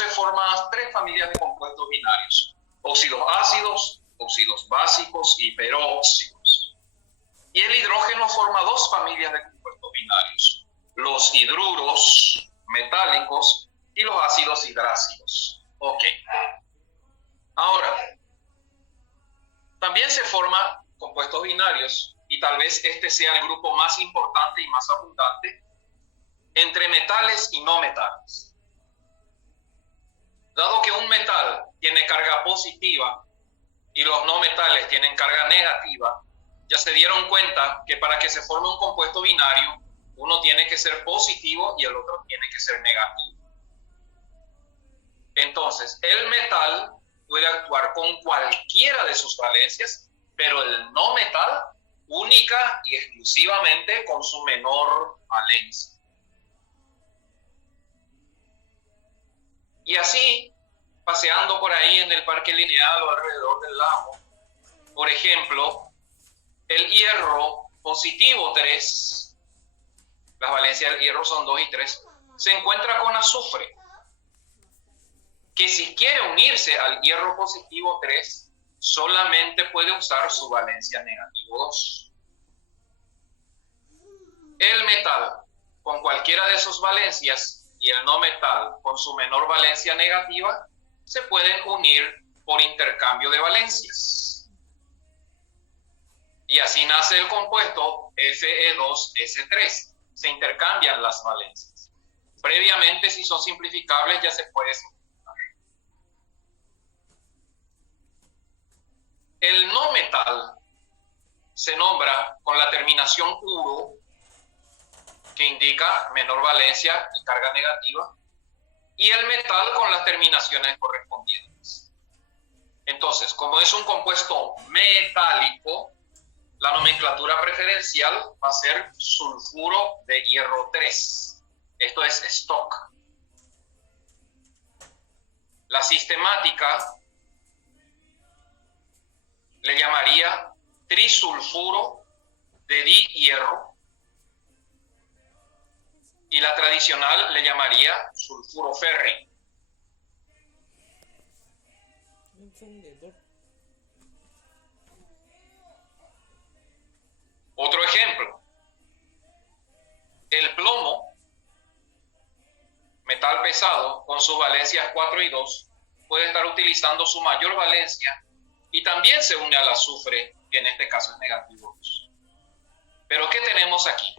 se forman tres familias de compuestos binarios: óxidos ácidos, óxidos básicos y peróxidos. Y el hidrógeno forma dos familias de compuestos binarios: los hidruros metálicos y los ácidos hidrácidos. Ok. Ahora, también se forman compuestos binarios, y tal vez este sea el grupo más importante y más abundante, entre metales y no metales. Dado que un metal tiene carga positiva y los no metales tienen carga negativa, ya se dieron cuenta que para que se forme un compuesto binario, uno tiene que ser positivo y el otro tiene que ser negativo. Entonces, el metal puede actuar con cualquiera de sus valencias, pero el no metal única y exclusivamente con su menor valencia. Y así, paseando por ahí en el parque lineal o alrededor del lago, por ejemplo, el hierro positivo 3, las valencias del hierro son 2 y 3, se encuentra con azufre, que si quiere unirse al hierro positivo 3, solamente puede usar su valencia negativo 2. El metal con cualquiera de sus valencias y el no metal con su menor valencia negativa se pueden unir por intercambio de valencias. Y así nace el compuesto Fe2S3. Se intercambian las valencias. Previamente, si son simplificables, ya se puede simplificar. El no metal se nombra con la terminación uro, que indica menor valencia y carga negativa, y el metal con las terminaciones correspondientes. Entonces, como es un compuesto metálico, la nomenclatura preferencial va a ser sulfuro de hierro 3. Esto es stock. La sistemática le llamaría trisulfuro de dihierro, y la tradicional le llamaría sulfuro ferri. Otro ejemplo, el plomo, metal pesado, con sus valencias 4 y 2, puede estar utilizando su mayor valencia y también se une al azufre, que en este caso es negativo 2. Pero ¿qué tenemos aquí?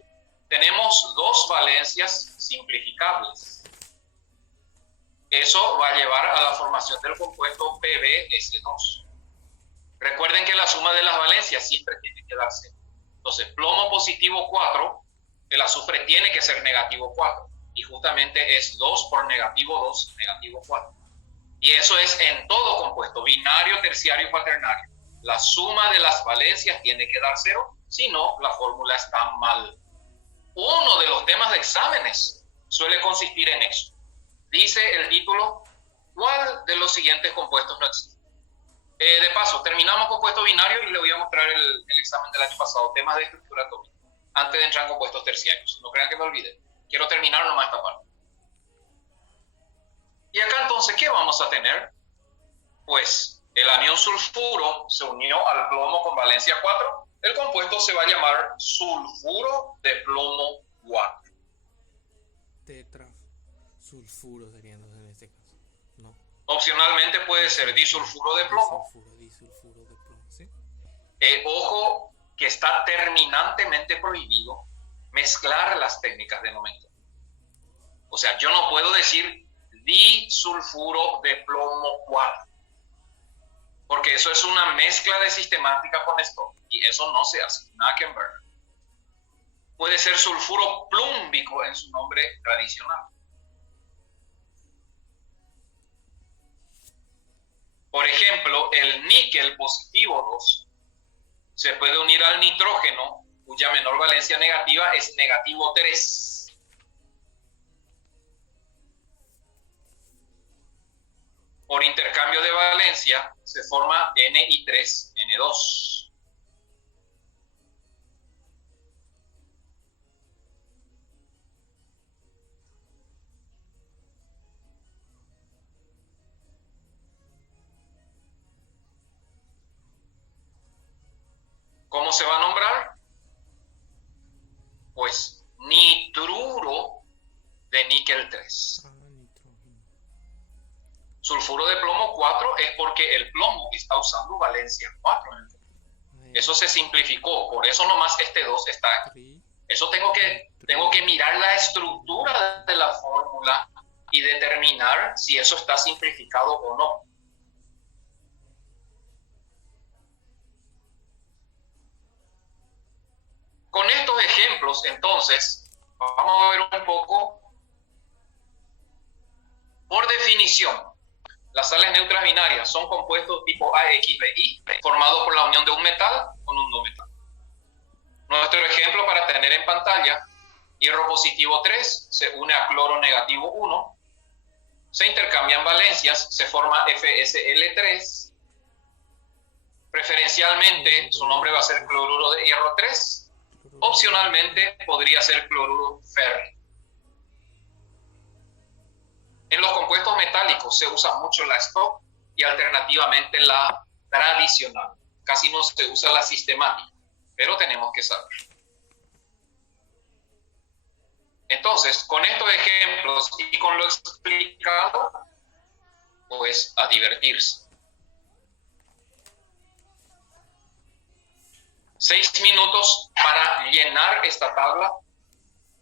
Tenemos dos valencias simplificables. Eso va a llevar a la formación del compuesto PbS2. Recuerden que la suma de las valencias siempre tiene que darse. Entonces, plomo positivo 4, el azufre tiene que ser negativo 4. Y justamente es 2 por negativo 2, negativo 4. Y eso es en todo compuesto, binario, terciario y cuaternario. La suma de las valencias tiene que dar 0, si no, la fórmula está mal. Uno de los temas de exámenes suele consistir en eso. Dice el título, ¿cuál de los siguientes compuestos no existe? De paso, terminamos compuesto binario y le voy a mostrar el examen del año pasado, temas de estructura atómica, antes de entrar en compuestos terciarios. No crean que me olvide. Quiero terminar nomás esta parte. Y acá entonces, ¿qué vamos a tener? Pues el anión sulfuro se unió al plomo con valencia 4. El compuesto se va a llamar sulfuro de plomo 4. Tetrasulfuro sería entonces en este caso, ¿no? Opcionalmente puede ser disulfuro de plomo. Disulfuro de plomo, ¿sí? Ojo que está terminantemente prohibido mezclar las técnicas de nomenclatura. O sea, yo no puedo decir disulfuro de plomo 4. Porque eso es una mezcla de sistemática con esto. Y eso no se hace. Nada que ver. Puede ser sulfuro plúmbico en su nombre tradicional. Por ejemplo, el níquel positivo 2 se puede unir al nitrógeno, cuya menor valencia negativa es negativo 3. Por intercambio de valencia se forma Ni3N2. ¿Cómo se va a nombrar? Pues nitruro de níquel 3. Nitrógeno. Sulfuro de plomo 4 es porque el plomo está usando valencia 4. Eso se simplificó, por eso nomás este 2 está aquí. Eso tengo que mirar la estructura de la fórmula y determinar si eso está simplificado o no. Con estos ejemplos, entonces, vamos a ver un poco, por definición, las sales neutras binarias son compuestos tipo AXBI formados por la unión de un metal con un no metal. Nuestro ejemplo para tener en pantalla, hierro positivo 3 se une a cloro negativo 1, se intercambian valencias, se forma FSL3, preferencialmente su nombre va a ser cloruro de hierro 3, opcionalmente podría ser cloruro férrico. En los compuestos metálicos se usa mucho la stock y alternativamente la tradicional. Casi no se usa la sistemática, pero tenemos que saber. Entonces, con estos ejemplos y con lo explicado, pues a divertirse. 6 minutos para llenar esta tabla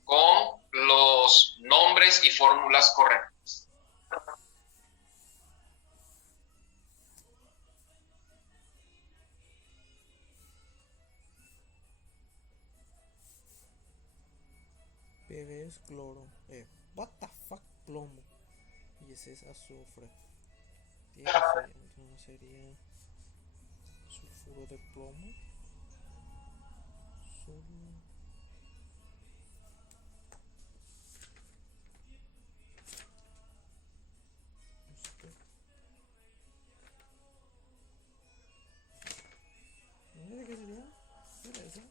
con los nombres y fórmulas correctas. PB es cloro. What the fuck, plomo. Y ese es azufre. Tiene que ser, entonces sería sulfuro de plomo. ¿De qué sería? ¿Qué era eso?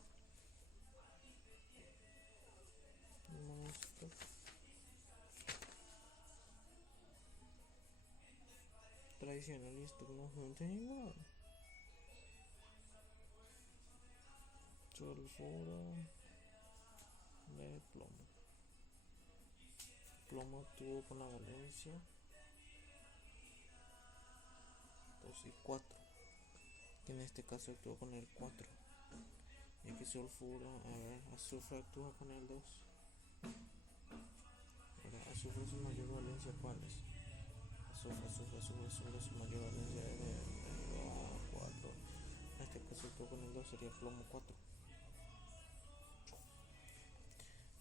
Tradicionalista, no tengo igual. Sulfuro de plomo. Plomo actúa con la valencia 2 y 4, que en este caso actúa con el 4. Y aquí sulfuro, a ver, azufre actúa con el 2. Ahora, azufre su mayor valencia, ¿cuál es? Azufre, su mayor valencia es de 4. En este caso actúa con el 2, sería plomo 4.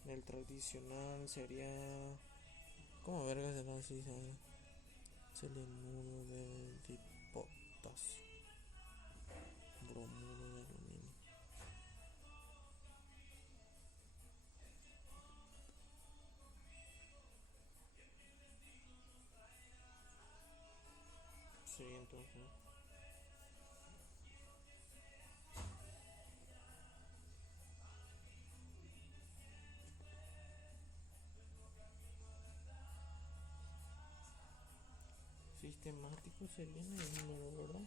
El tradicional sería... ¿Cómo verga será así? Selenuro de potasio. Bromuro de aluminio. Sí, entonces... sistemático sería el número, ¿verdad?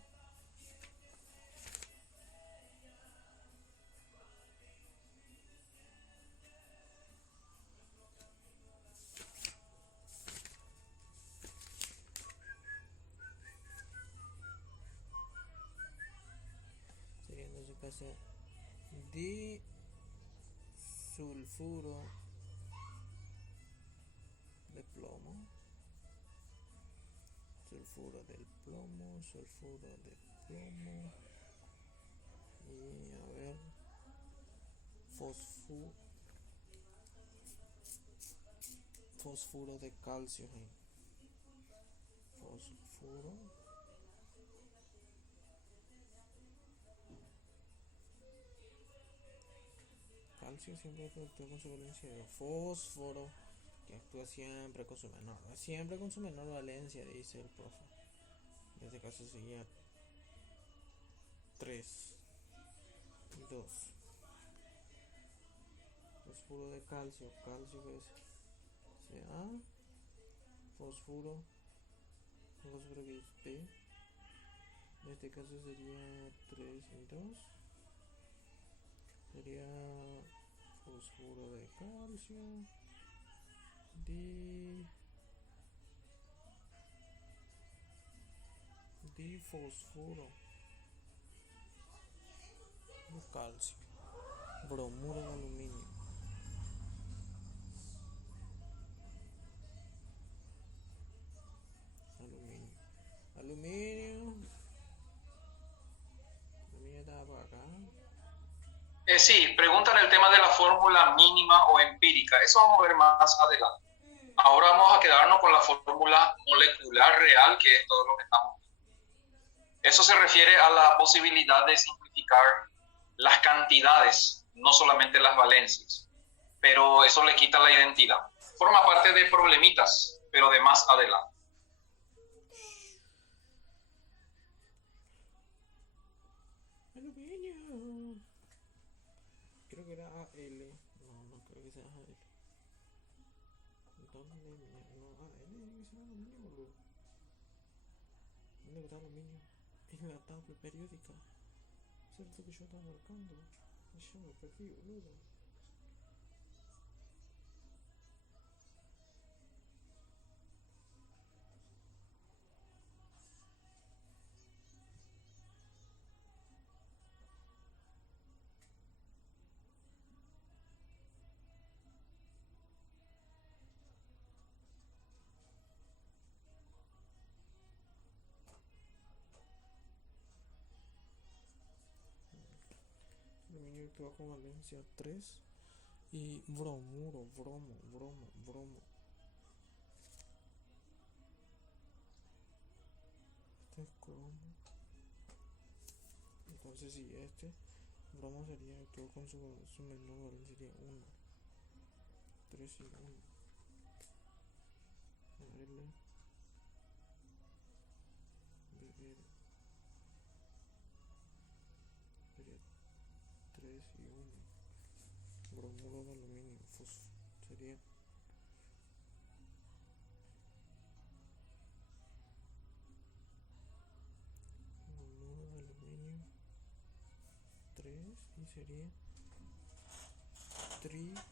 Sería en ese caso disulfuro de plomo, sulfuro del plomo, sulfuro de plomo y a ver, fosfuro de calcio, fosfuro calcio siempre actúa con su valencia de fósforo, que actúa siempre con su menor valencia, dice el profe. En este caso sería 3 y 2. Fosfuro de calcio que es Ca, fósforo que es P. En este caso sería 3 y 2. sería fosfuro de calcio, di, difosfuro de calcio, bromuro de aluminio, aluminio, aluminio, aluminio estaba por acá. Sí, preguntan el tema de la fórmula mínima o empírica. Eso vamos a ver más adelante. Ahora vamos a quedarnos con la fórmula molecular real, que es todo lo que estamos viendo. Eso se refiere a la posibilidad de simplificar las cantidades, no solamente las valencias. Pero eso le quita la identidad. Forma parte de problemitas, pero de más adelante. Aluminio. Creo que era AL. No, no creo que sea AL. ¿Dónde mierda? No, AL tiene que ser aluminio, boludo. ¿Dónde está aluminio? En la tabla periódica. Eso es lo que yo estaba marcando. Yo me perdí, boludo. Aluminio actúa con valencia 3. Y bromuro, bromo. Este es cromo. Entonces si este bromo sería actúa con su menor valencia, sería 1. 3 y 1. L. BR. Sería 3 y 1. Bromuro de aluminio. Sería bromuro de aluminio 3 y sería tribromuro.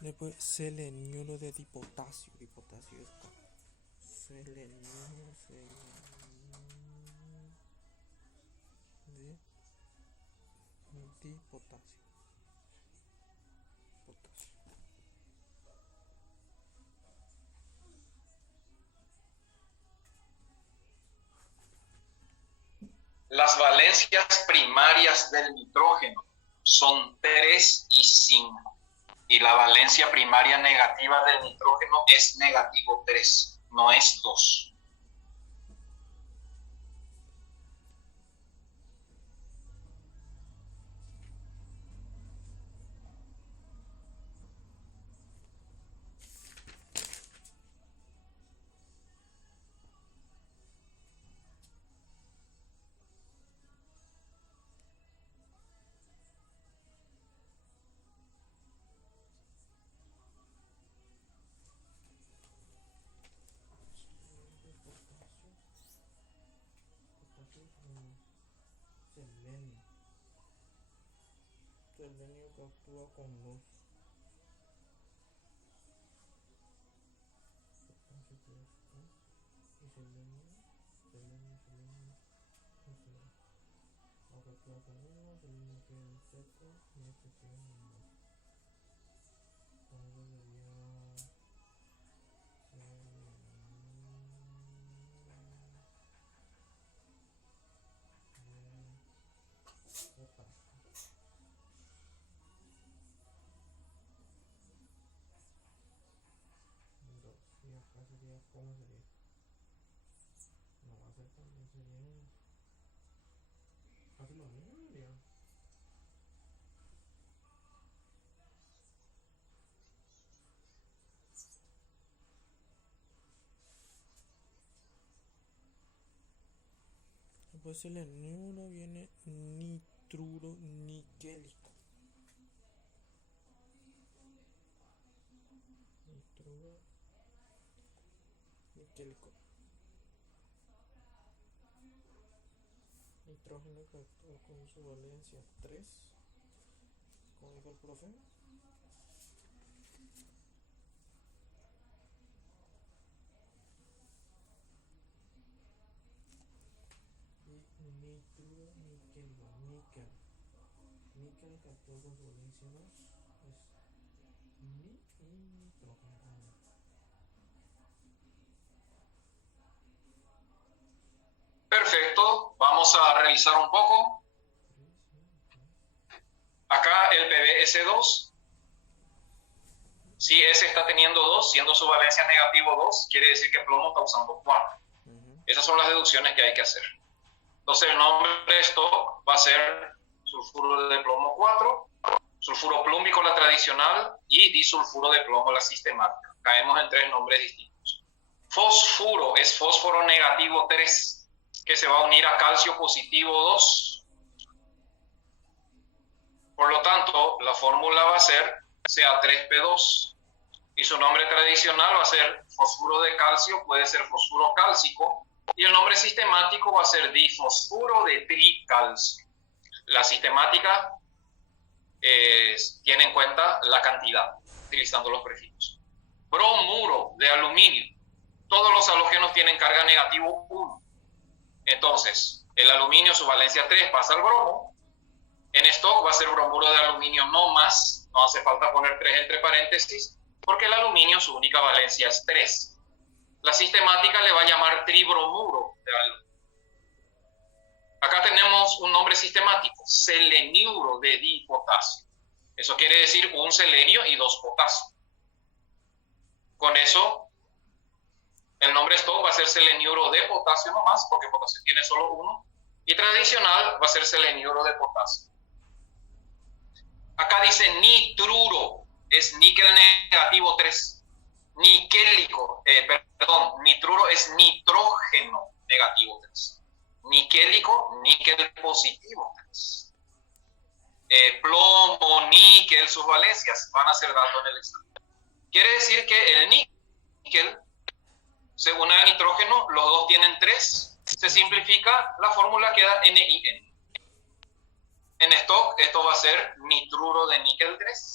Después seleniuro de dipotasio. Dipotasio es acá. Seleniuro de dipotasio. Potasio. Las valencias primarias del nitrógeno son 3 y 5. Y la valencia primaria negativa del nitrógeno es negativo 3, no es 2. Selenio. Selenio que actúa con luz. Y selenio. Acá actúa con 1, selenio queda seco y este queda en 2. Entonces sería y acá sería, ¿cómo sería? No va a ser también, sería casi lo mismo, sería. Después el selenio viene nitruro niquélico. níquelico. Nitrógeno que actúa con su valencia 3. ¿Cómo dijo el profe? Y nitro, níquel, níquel. Níquel que actúa con su valencia 2 es ni y nitrógeno. Perfecto, vamos a revisar un poco. Acá el PbS2, si S está teniendo 2, siendo su valencia negativo 2, quiere decir que plomo está usando 4. Esas son las deducciones que hay que hacer. Entonces el nombre de esto va a ser sulfuro de plomo 4, sulfuro plúmbico la tradicional y disulfuro de plomo la sistemática. Caemos en 3 nombres distintos. Fosfuro es fósforo negativo 3, que se va a unir a calcio positivo 2. Por lo tanto, la fórmula va a ser Ca3P2 y su nombre tradicional va a ser fosfuro de calcio, puede ser fosfuro cálcico, y el nombre sistemático va a ser difosfuro de tricalcio. La sistemática tiene en cuenta la cantidad, utilizando los prefijos. Bromuro de aluminio. Todos los halógenos tienen carga negativo 1. Entonces, el aluminio, su valencia 3, pasa al bromo. En stock va a ser bromuro de aluminio no más, no hace falta poner 3 entre paréntesis, porque el aluminio su única valencia es 3. La sistemática le va a llamar tribromuro de aluminio. Acá tenemos un nombre sistemático, seleniuro de dipotasio. Eso quiere decir un selenio y 2 potasio. Con eso, el nombre stock va a ser seleniuro de potasio no más, porque potasio tiene solo 1, y tradicional va a ser seleniuro de potasio. Acá dice nitruro, es níquel negativo 3. Niquélico, nitruro es nitrógeno negativo 3. Niquélico, níquel positivo 3. Plomo, níquel, sus valencias van a ser dados en el examen. Quiere decir que el níquel, según el nitrógeno, los dos tienen 3. Se simplifica, la fórmula queda NiN. En stock, esto va a ser nitruro de níquel 3.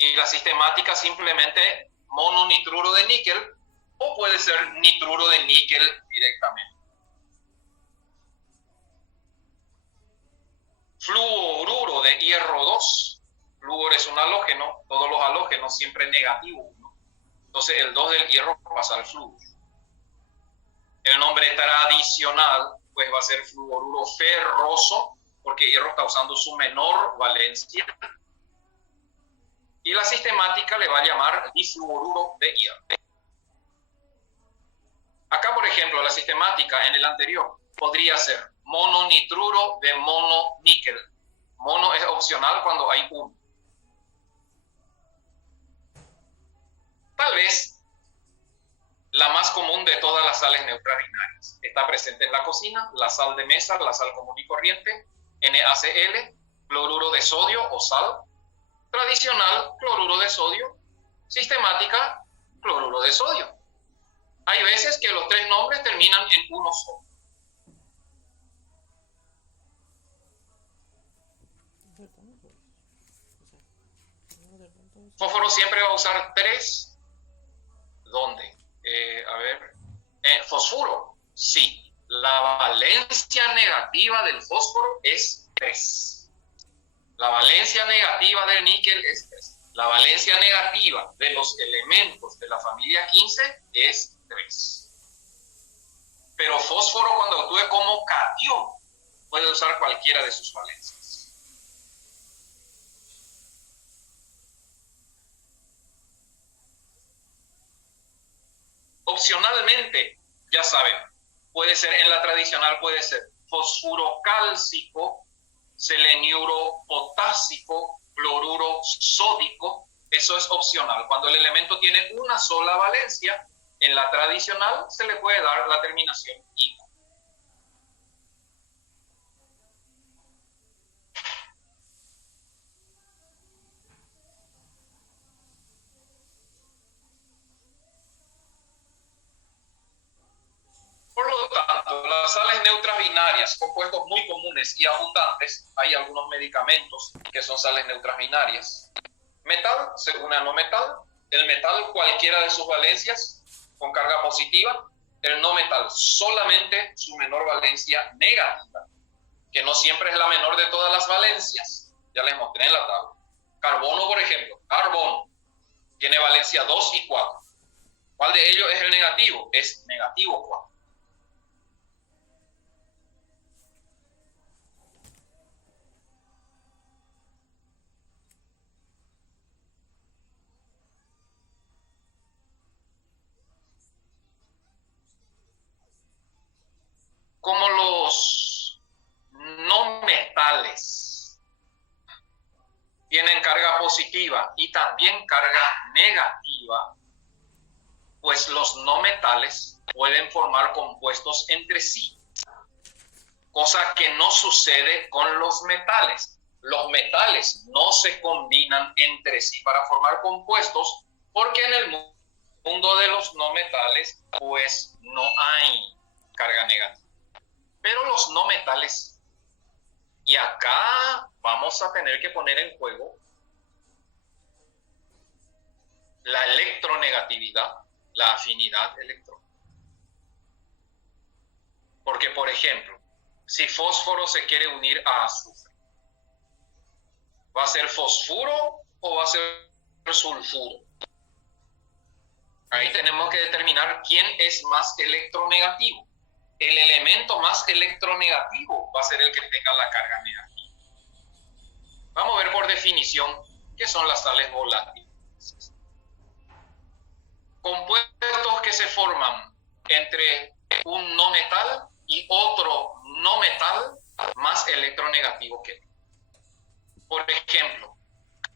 Y la sistemática simplemente mononitruro de níquel, o puede ser nitruro de níquel directamente. Fluoruro de hierro 2. Flúor es un halógeno, todos los halógenos siempre negativo 1. Entonces el 2 del hierro pasa al flúor. El nombre tradicional pues va a ser fluoruro ferroso, porque hierro está usando su menor valencia. Y la sistemática le va a llamar difluoruro de hierro. Acá, por ejemplo, la sistemática en el anterior podría ser mononitruro de mononíquel. Mono es opcional cuando hay uno. Tal vez la más común de todas las sales neutral-binarias. Está presente en la cocina, la sal de mesa, la sal común y corriente, NaCl, cloruro de sodio o sal, tradicional, cloruro de sodio, sistemática, cloruro de sodio. Hay veces que los 3 nombres terminan en uno solo. Fósforo siempre va a usar 3. ¿Dónde? Fosfuro, sí. La valencia negativa del fósforo es 3. La valencia negativa del níquel es 3. La valencia negativa de los elementos de la familia 15 es 3. Pero fósforo, cuando actúe como catión, puede usar cualquiera de sus valencias. Opcionalmente, ya saben, puede ser en la tradicional, puede ser fosfuro cálcico, seleniuro potásico, cloruro sódico. Eso es opcional. Cuando el elemento tiene una sola valencia, en la tradicional se le puede dar la terminación -ico. Las sales neutras binarias, compuestos muy comunes y abundantes, hay algunos medicamentos que son sales neutras binarias. Metal se une a no metal, el metal cualquiera de sus valencias con carga positiva, el no metal solamente su menor valencia negativa, que no siempre es la menor de todas las valencias, ya les mostré en la tabla. Carbono, por ejemplo, carbono, tiene valencia 2 y 4. ¿Cuál de ellos es el negativo? Es negativo 4. Como los no metales tienen carga positiva y también carga negativa, pues los no metales pueden formar compuestos entre sí, cosa que no sucede con los metales. Los metales no se combinan entre sí para formar compuestos porque en el mundo de los no metales pues no hay carga negativa. Pero los no metales, y acá vamos a tener que poner en juego la electronegatividad, la afinidad electrónica. Porque, por ejemplo, si fósforo se quiere unir a azufre, ¿va a ser fosfuro o va a ser sulfuro? Ahí tenemos que determinar quién es más electronegativo. El elemento más electronegativo va a ser el que tenga la carga negativa. Vamos a ver por definición qué son las sales volátiles. Compuestos que se forman entre un no metal y otro no metal más electronegativo que otro. Por ejemplo,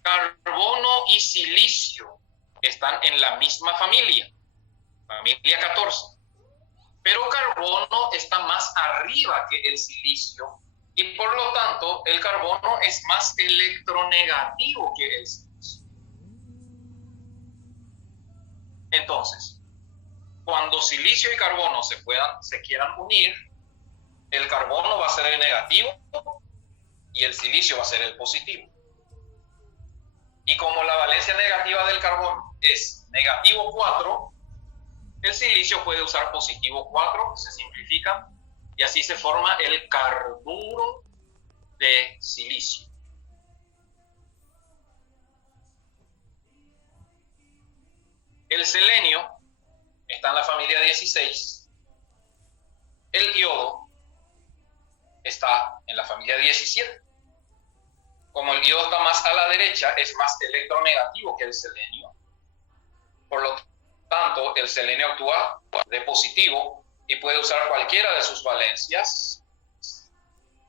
carbono y silicio están en la misma familia, familia 14. Pero carbono está más arriba que el silicio y por lo tanto el carbono es más electronegativo que el silicio. Entonces, cuando silicio y carbono se quieran unir, el carbono va a ser el negativo y el silicio va a ser el positivo. Y como la valencia negativa del carbono es negativo 4, el silicio puede usar positivo 4, se simplifica, y así se forma el carburo de silicio. El selenio está en la familia 16, el iodo está en la familia 17. Como el iodo está más a la derecha, es más electronegativo que el selenio. Por lo tanto, el selenio actúa de positivo y puede usar cualquiera de sus valencias.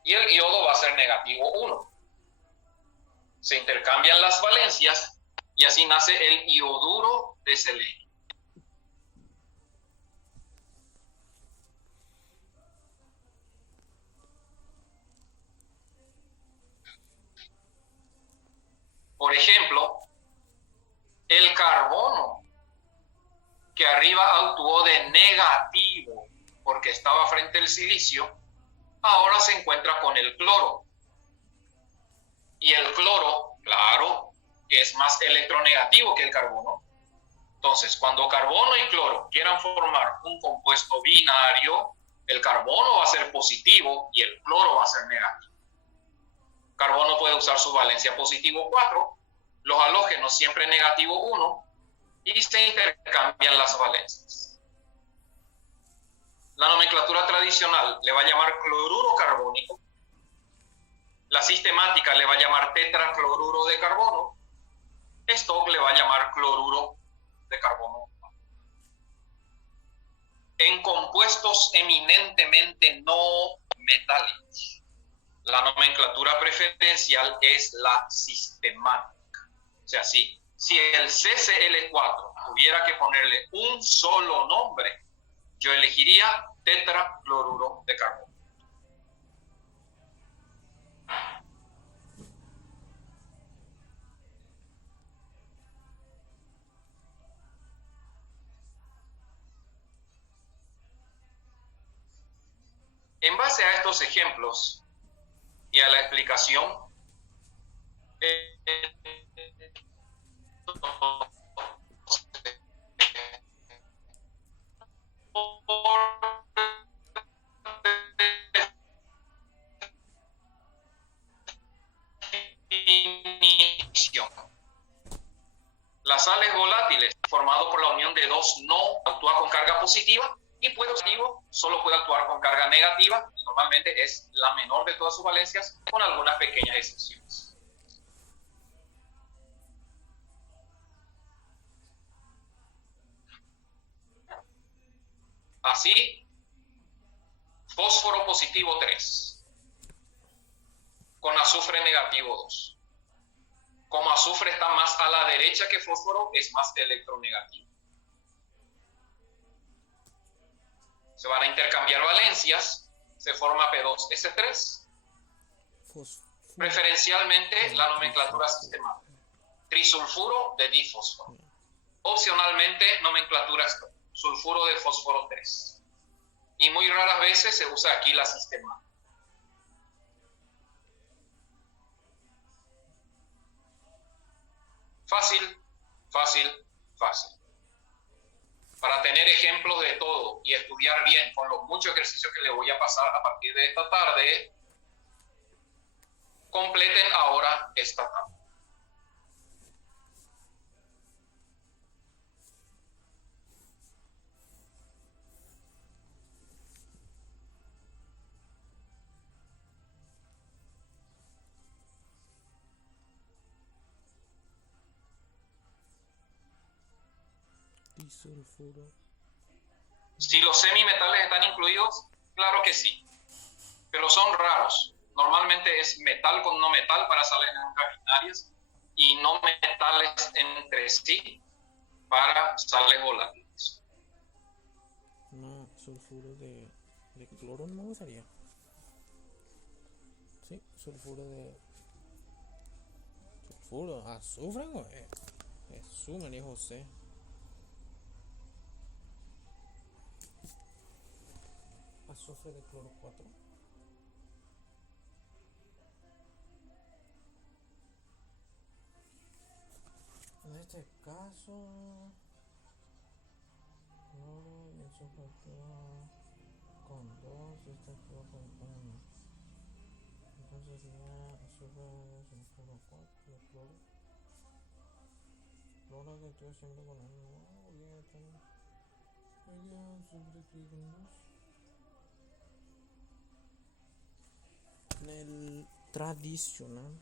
Y el iodo va a ser negativo 1. Se intercambian las valencias y así nace el ioduro de selenio. Por ejemplo, el carbono, que arriba actuó de negativo porque estaba frente al silicio, ahora se encuentra con el cloro. Y el cloro, claro, que es más electronegativo que el carbono. Entonces, cuando carbono y cloro quieran formar un compuesto binario, el carbono va a ser positivo y el cloro va a ser negativo. Carbono puede usar su valencia positivo 4, los halógenos siempre negativo 1, y se intercambian las valencias. La nomenclatura tradicional le va a llamar cloruro carbónico, la sistemática le va a llamar tetracloruro de carbono, Stock le va a llamar cloruro de carbono. En compuestos eminentemente no metálicos, la nomenclatura preferencial es la sistemática. O sea, si el CCl4 tuviera que ponerle un solo nombre, yo elegiría tetracloruro de carbono. base a estos ejemplos y a la explicación, las sales volátiles formado por la unión de dos no actúa con carga positiva y solo puede actuar con carga negativa. Normalmente es la menor de todas sus valencias, con algunas pequeñas excepciones. Así, fósforo positivo 3 con azufre negativo 2. Como azufre está más a la derecha que fósforo, es más electronegativo. Se van a intercambiar valencias, se forma P2S3. Preferencialmente la nomenclatura sistemática. Trisulfuro de difósforo. Opcionalmente nomenclatura sulfuro de fósforo 3. Y muy raras veces se usa aquí la sistemática. Fácil, fácil, fácil. Para tener ejemplos de todo y estudiar bien con los muchos ejercicios que les voy a pasar a partir de esta tarde, completen ahora esta tabla. Disulfuro. Si los semimetales están incluidos, claro que sí, pero son raros. Normalmente es metal con no metal para sales neutras binarias y no metales entre sí para sales volátiles. No, sulfuro de cloro no me gustaría. Sí, sulfuro, azufre, güey. Jesús, María José. Azufre de cloro 4. En este caso, cloro y azufre con 2 y este cloro con 1. Entonces sería azufre de sulfuro 4 de cloro. Cloro que estoy siempre con 1. Sería azufre con 2. En el tradicional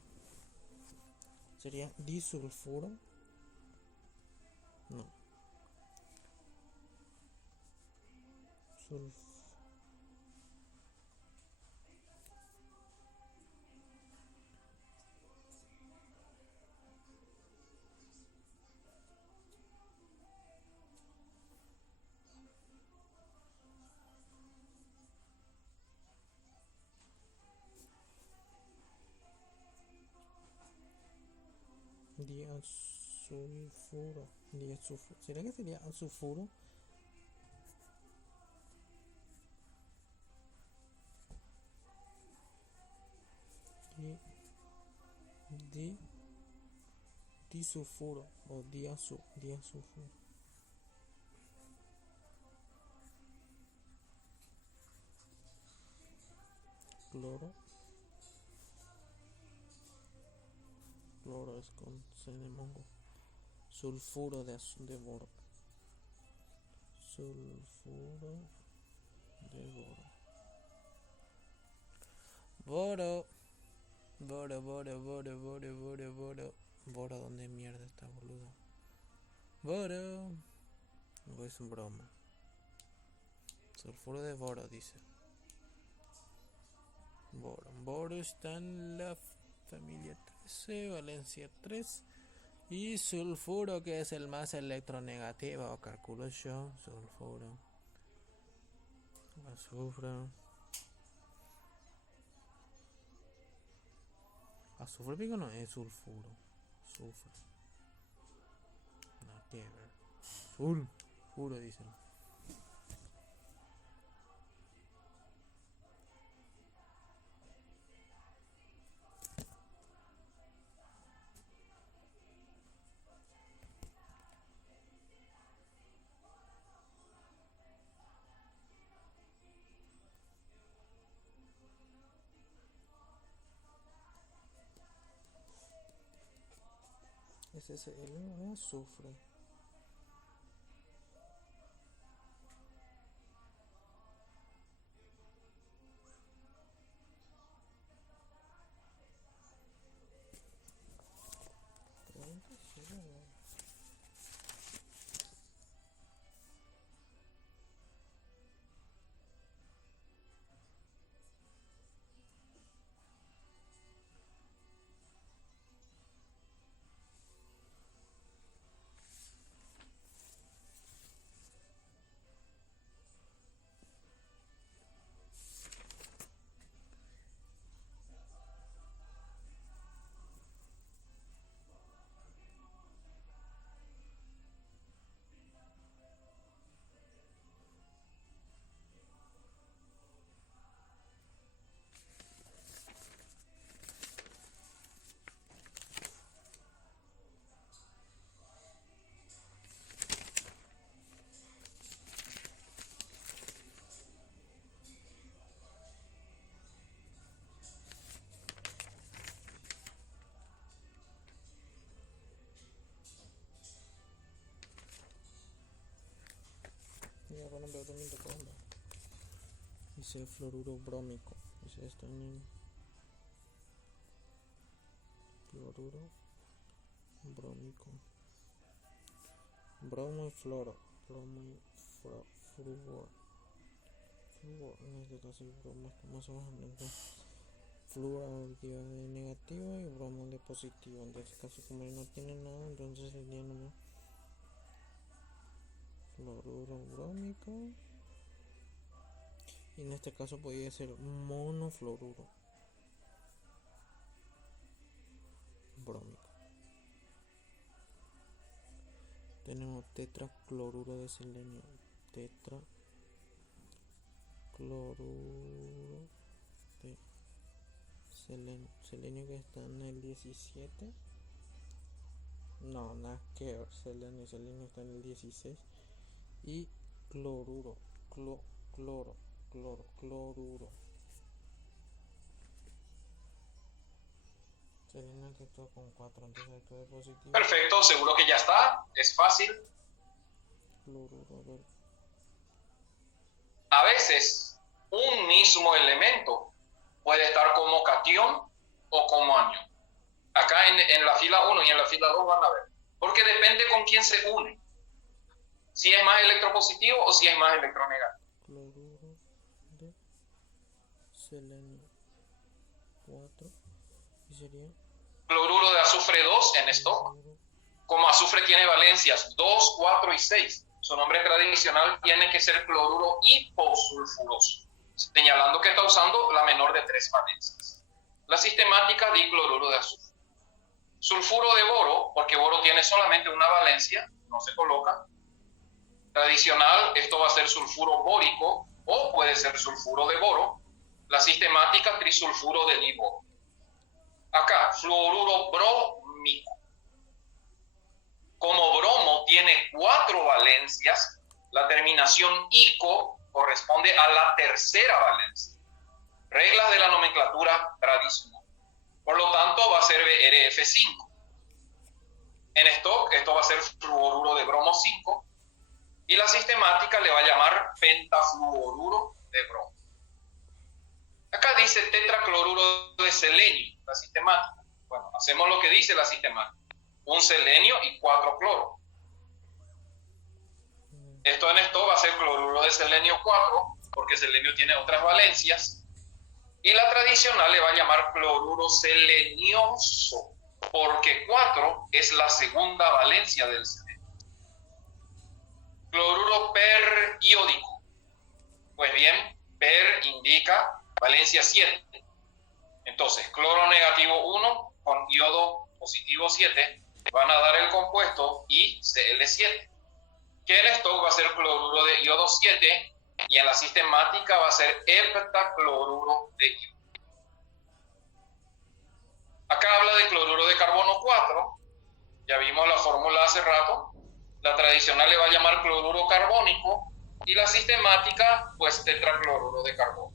sería disulfuro. No. Diazulfuro. ¿Será que sería azufuro? Disulfuro o diazulfuro. Cloro. Cloro es con C de mongo. Sulfuro de boro. Sulfuro de boro. Boro. Boro, ¿dónde mierda está, boludo? Boro. No es broma. Sulfuro de boro, dice. Boro está en la familia 13, valencia 3. Y sulfuro, que es el más electronegativo, calculo yo. Sulfuro. Azufre. Azufre pico no es sulfuro. Azufre. No tiene que ver. Sulfuro dicen. SSL no es azufre. Creo que sí, ¿verdad? Y ahora veo también de onda. Dice fluoruro brómico. Dice esto en fluoruro brómico. Bromo y floro. Bromo y flúor. Flúor, en este caso el bromo es más o menos flúor de negativo y bromo de positivo. En este caso como no tiene nada, entonces sería nomás fluoruro brómico. Y en este caso podría ser monofluoruro brómico. Tenemos tetracloruro de selenio, tetracloruro de selenio que está en el 17. No, nada que ver, selenio está en el 16. Y cloruro, cloruro. Selenio que está con 4, entonces esto es positivo. Perfecto, seguro que ya está, es fácil. Cloruro, a ver. A veces, un mismo elemento puede estar como cation o como anión. Acá en la fila 1 y en la fila 2 van a ver. Porque depende con quién se une. Si es más electropositivo o si es más electronegativo. Cloruro de selenio 4. Y sería Cloruro de azufre 2 en stock. Como azufre tiene valencias 2, 4 y 6. Su nombre tradicional tiene que ser cloruro hiposulfuroso, señalando que está usando la menor de 3 valencias. La sistemática dicloruro de azufre. Sulfuro de boro, porque boro tiene solamente una valencia, no se coloca. Tradicional, esto va a ser sulfuro bórico o puede ser sulfuro de boro. La sistemática trisulfuro de diboro. Acá, fluoruro brómico. Como bromo tiene 4 valencias, la terminación ico corresponde a la tercera valencia. Reglas de la nomenclatura tradicional. Por lo tanto, va a ser BRF5. En stock, esto va a ser fluoruro de bromo 5. Y la sistemática le va a llamar pentafluoruro de bromo. Acá dice tetracloruro de selenio, la sistemática. Bueno, hacemos lo que dice la sistemática. Un selenio y 4 cloro. Esto en esto va a ser cloruro de selenio 4, porque selenio tiene otras valencias. Y la tradicional le va a llamar cloruro selenioso, porque 4 es la segunda valencia del selenio. Cloruro periódico. Pues bien, per indica valencia 7. Entonces, cloro negativo 1 con iodo positivo 7 van a dar el compuesto ICl7, que en stock va a ser cloruro de iodo 7 y en la sistemática va a ser heptacloruro de iodo. Acá habla de cloruro de carbono 4, ya vimos la fórmula hace rato. La tradicional le va a llamar cloruro carbónico y la sistemática pues tetracloruro de carbono.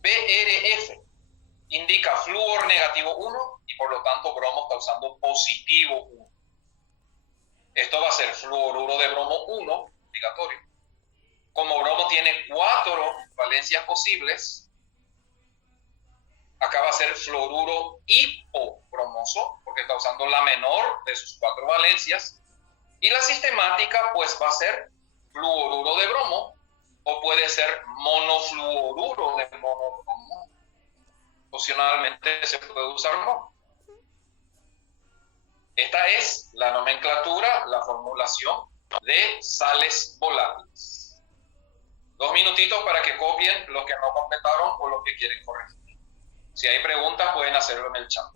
BRF indica flúor negativo 1 y por lo tanto bromo está usando positivo 1. Esto va a ser fluoruro de bromo 1, obligatorio. Como bromo tiene 4 valencias posibles, acá va a ser fluoruro hipobromoso, porque está usando la menor de sus 4 valencias. Y la sistemática, pues, va a ser fluoruro de bromo, o puede ser monofluoruro de monobromo. Opcionalmente se puede usar bromo. Esta es la nomenclatura, la formulación de sales volátiles. 2 minutitos para que copien los que no completaron o los que quieren corregir. Si hay preguntas, pueden hacerlo en el chat.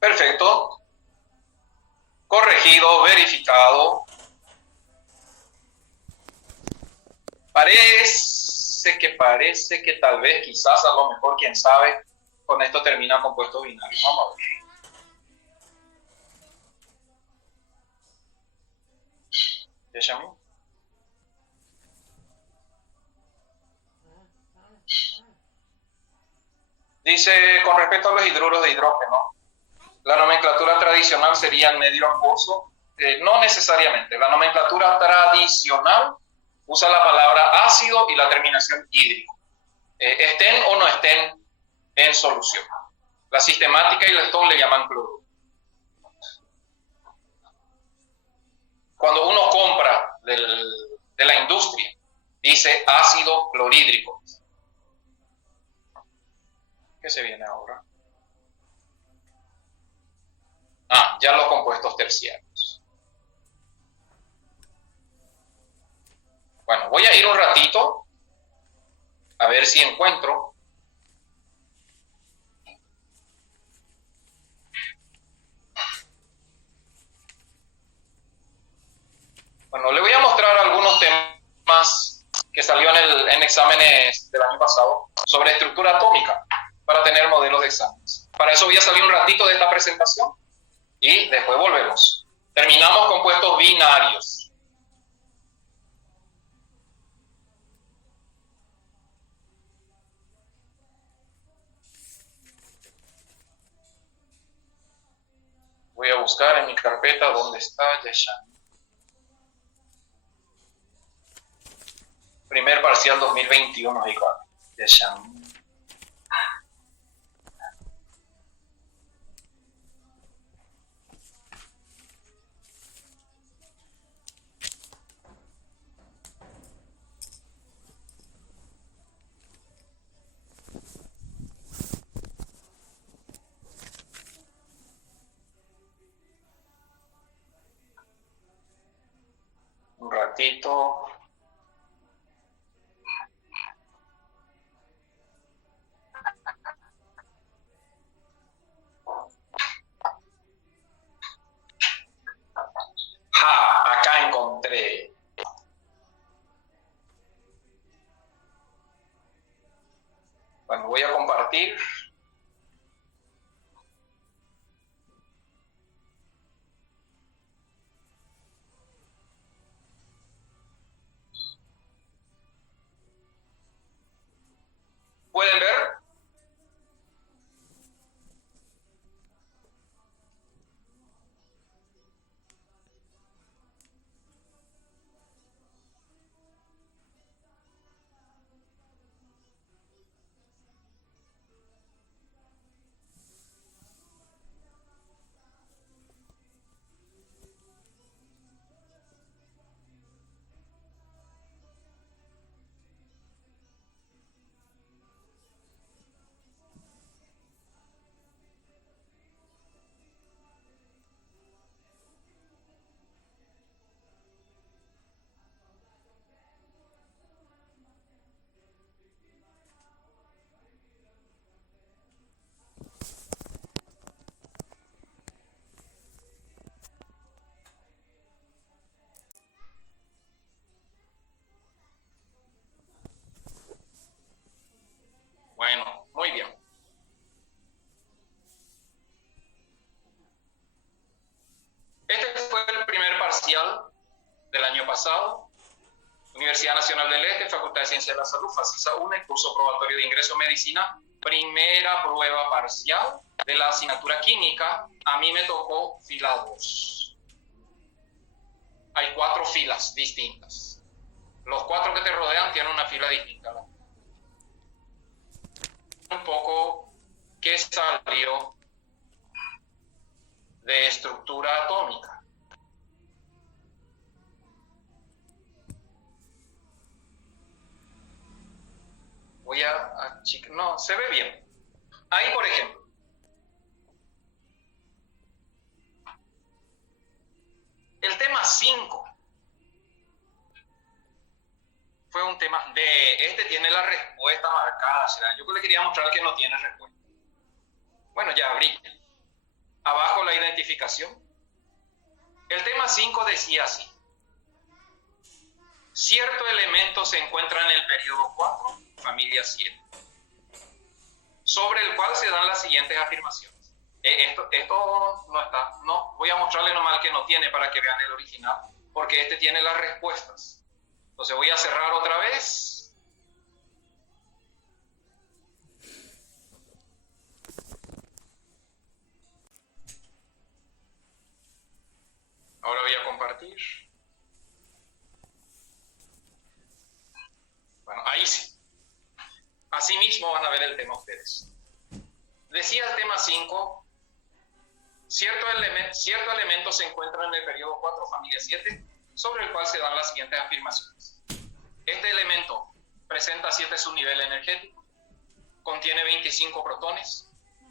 Perfecto. Corregido, verificado. Parece que tal vez, quizás, a lo mejor, quién sabe, con esto termina compuestos binarios. Vamos a ver. ¿Ya? Dice, con respecto a los hidruros de hidrógeno, la nomenclatura tradicional sería medio acuoso. No necesariamente. La nomenclatura tradicional usa la palabra ácido y la terminación hídrico. Estén o no estén en solución. La sistemática y el Stone le llaman cloruro. Cuando uno compra de la industria, dice ácido clorhídrico. ¿Qué se viene ahora? Ya los compuestos terciarios. Bueno, voy a ir un ratito a ver si encuentro. Bueno, le voy a mostrar algunos temas que salió en exámenes del año pasado sobre estructura atómica para tener modelos de exámenes. Para eso voy a salir un ratito de esta presentación y después volvemos. Terminamos compuestos binarios. Voy a buscar en mi carpeta dónde está Yeshan. Primer parcial 2021, igual. Yeshan. Un ratito. encontré. Bueno, voy a compartir. ¿Pueden ver? Bueno, muy bien. Este fue el primer parcial del año pasado. Universidad Nacional del Este, Facultad de Ciencias de la Salud, FACISA 1, curso probatorio de ingreso en medicina, primera prueba parcial de la asignatura química. A mí me tocó fila 2. Hay 4 filas distintas. Los 4 que te rodean tienen una fila distinta. Un poco qué salió de estructura atómica. Voy a no, se ve bien. Ahí, por ejemplo, el tema 5 fue un tema de, este tiene la respuesta marcada, ¿será? Yo le quería mostrar que no tiene respuesta. Bueno, ya abrí. Abajo la identificación. El tema 5 decía así: cierto elemento se encuentra en el periodo 4, familia 7, sobre el cual se dan las siguientes afirmaciones. Esto no está, no, voy a mostrarle nomás el que no tiene para que vean el original, porque este tiene las respuestas. Entonces voy a cerrar otra vez. Ahora voy a compartir. Bueno, ahí sí. Así mismo van a ver el tema ustedes. Decía el tema 5, cierto elemento se encuentra en el periodo 4, familia 7, sobre el cual se dan las siguientes afirmaciones. Este elemento presenta 7 subniveles energéticos, contiene 25 protones,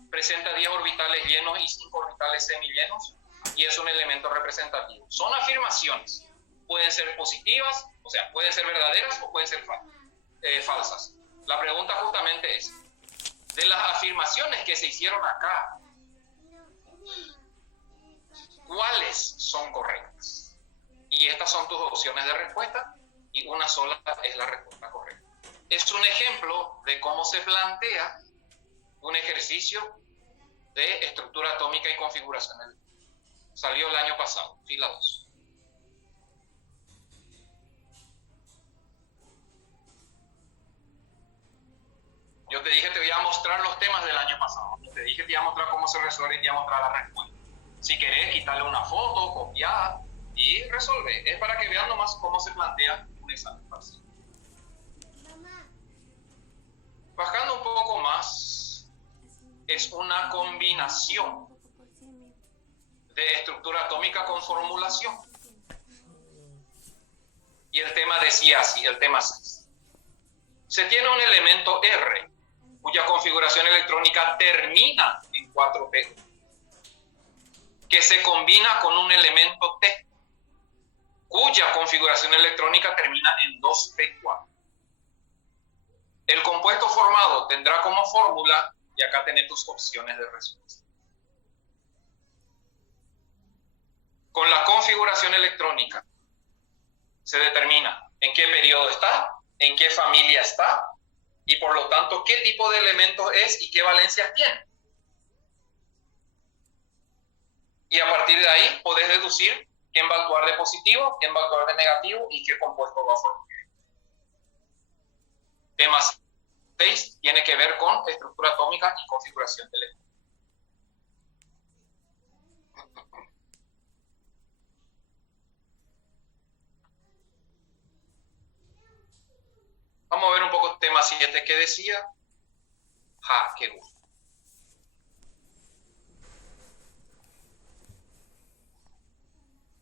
presenta 10 orbitales llenos y 5 orbitales semillenos, y es un elemento representativo. Son afirmaciones, pueden ser positivas, o sea, pueden ser verdaderas o pueden ser falsas. La pregunta justamente es, de las afirmaciones que se hicieron acá, ¿cuáles son correctas? Y estas son tus opciones de respuesta y una sola es la respuesta correcta. Es un ejemplo de cómo se plantea un ejercicio de estructura atómica y configuración. Salió el año pasado, fila 2. Yo te dije te voy a mostrar los temas del año pasado. Te dije te iba a mostrar cómo se resuelve y te iba a mostrar la respuesta. Si querés, quitarle una foto, copiar y resolver. Es para que vean nomás cómo se plantea un examen parcial. Bajando un poco más, es una combinación de estructura atómica con formulación. Y el tema decía así, el tema 6. Se tiene un elemento R, cuya configuración electrónica termina en 4p, que se combina con un elemento T, cuya configuración electrónica termina en 2p4. El compuesto formado tendrá como fórmula, y acá tenés tus opciones de respuesta. Con la configuración electrónica se determina en qué periodo está, en qué familia está, y por lo tanto qué tipo de elementos es y qué valencias tiene. Y a partir de ahí podés deducir quién va a actuar de positivo, quién va a actuar de negativo y qué compuesto va a formar. Tema 6 tiene que ver con estructura atómica y configuración de electrones. Vamos a ver un poco el tema 7 que decía. Qué gusto.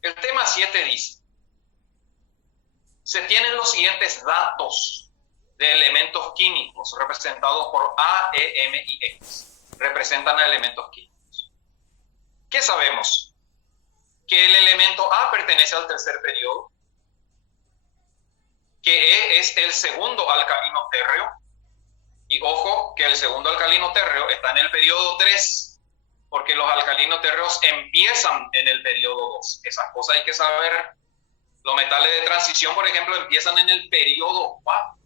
El tema 7 dice, se tienen los siguientes datos de elementos químicos representados por A, E, M y X. Representan a elementos químicos. ¿Qué sabemos? Que el elemento A pertenece al tercer periodo, que E es el segundo alcalino térreo, y ojo que el segundo alcalino térreo está en el periodo 3, porque los alcalinos térreos empiezan en el periodo 2. Esas cosas hay que saber. Los metales de transición, por ejemplo, empiezan en el periodo 4.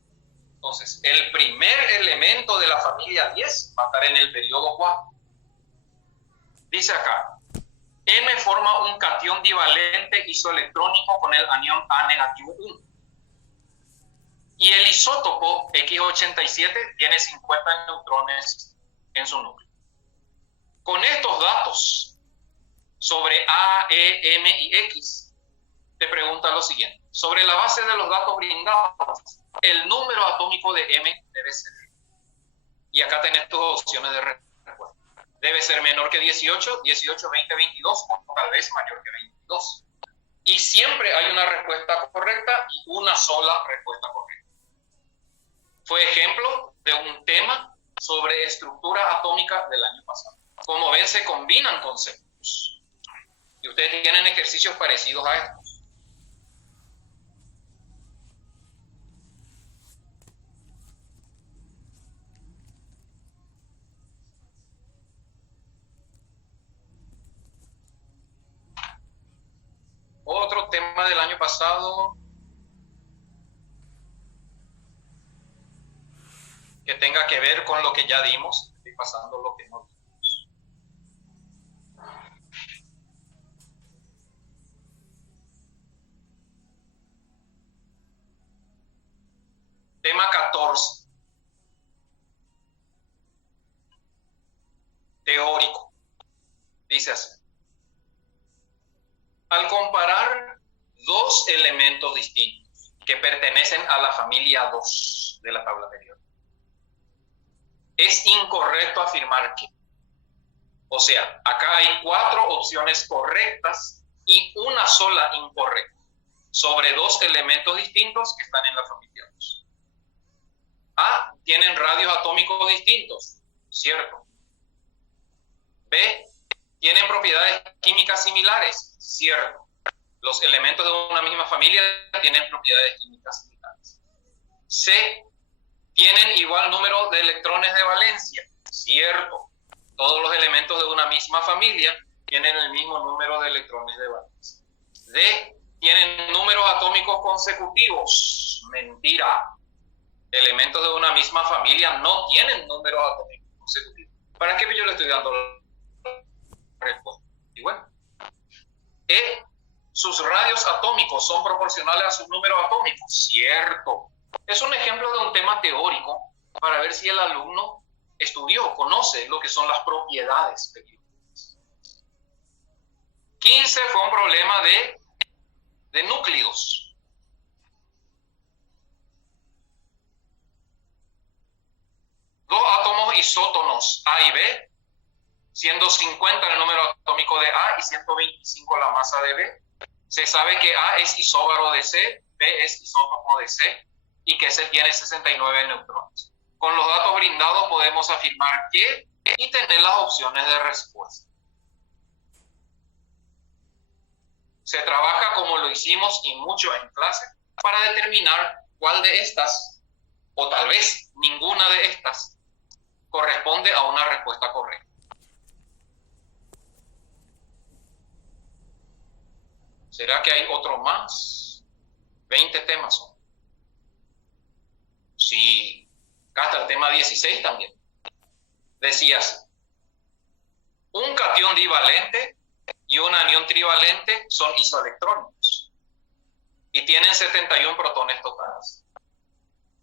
Entonces, el primer elemento de la familia 10 va a estar en el periodo 4. Dice acá, M forma un catión divalente isoelectrónico con el anión A negativo 1. Y el isótopo X87 tiene 50 neutrones en su núcleo. Con estos datos sobre A, E, M y X, te pregunta lo siguiente. Sobre la base de los datos brindados, el número atómico de M debe ser. Y acá tenés tus opciones de respuesta. Debe ser menor que 18, 18, 20, 22 o tal vez mayor que 22. Y siempre hay una respuesta correcta y una sola respuesta correcta. Fue ejemplo de un tema sobre estructura atómica del año pasado. Como ven, se combinan conceptos. Y ustedes tienen ejercicios parecidos a estos. Otro tema del año pasado que tenga que ver con lo que ya dimos. Estoy pasando lo que no dimos. Tema 14. Teórico. Dice así. Al comparar dos elementos distintos que pertenecen a la familia 2 de la tabla anterior, es incorrecto afirmar que, o sea, acá hay 4 opciones correctas y una sola incorrecta sobre dos elementos distintos que están en la familia 2. A, tienen radios atómicos distintos, cierto. B, tienen propiedades químicas similares, cierto. Los elementos de una misma familia tienen propiedades químicas similares. C, tienen igual número de electrones de valencia, cierto. Todos los elementos de una misma familia tienen el mismo número de electrones de valencia. D, tienen números atómicos consecutivos, mentira. Elementos de una misma familia no tienen números atómicos consecutivos. ¿Para qué yo le estoy dando la respuesta? Y bueno, E, sus radios atómicos son proporcionales a sus números atómicos, cierto. Es un ejemplo de un tema teórico para ver si el alumno estudió, conoce lo que son las propiedades periódicas. 15 fue un problema de núcleos. Dos átomos isótonos A y B, siendo 50 el número atómico de A y 125 la masa de B. Se sabe que A es isóbaro de C, B es isótopo de C y que C tiene 69 neutrones. Con los datos brindados podemos afirmar que y tener las opciones de respuesta. Se trabaja como lo hicimos y mucho en clase para determinar cuál de estas, o tal vez ninguna de estas, corresponde a una respuesta correcta. ¿Será que hay otro más? 20 temas son. Sí, acá está el tema 16 también. Decías, un catión divalente y un anión trivalente son isoelectrónicos y tienen 71 protones totales.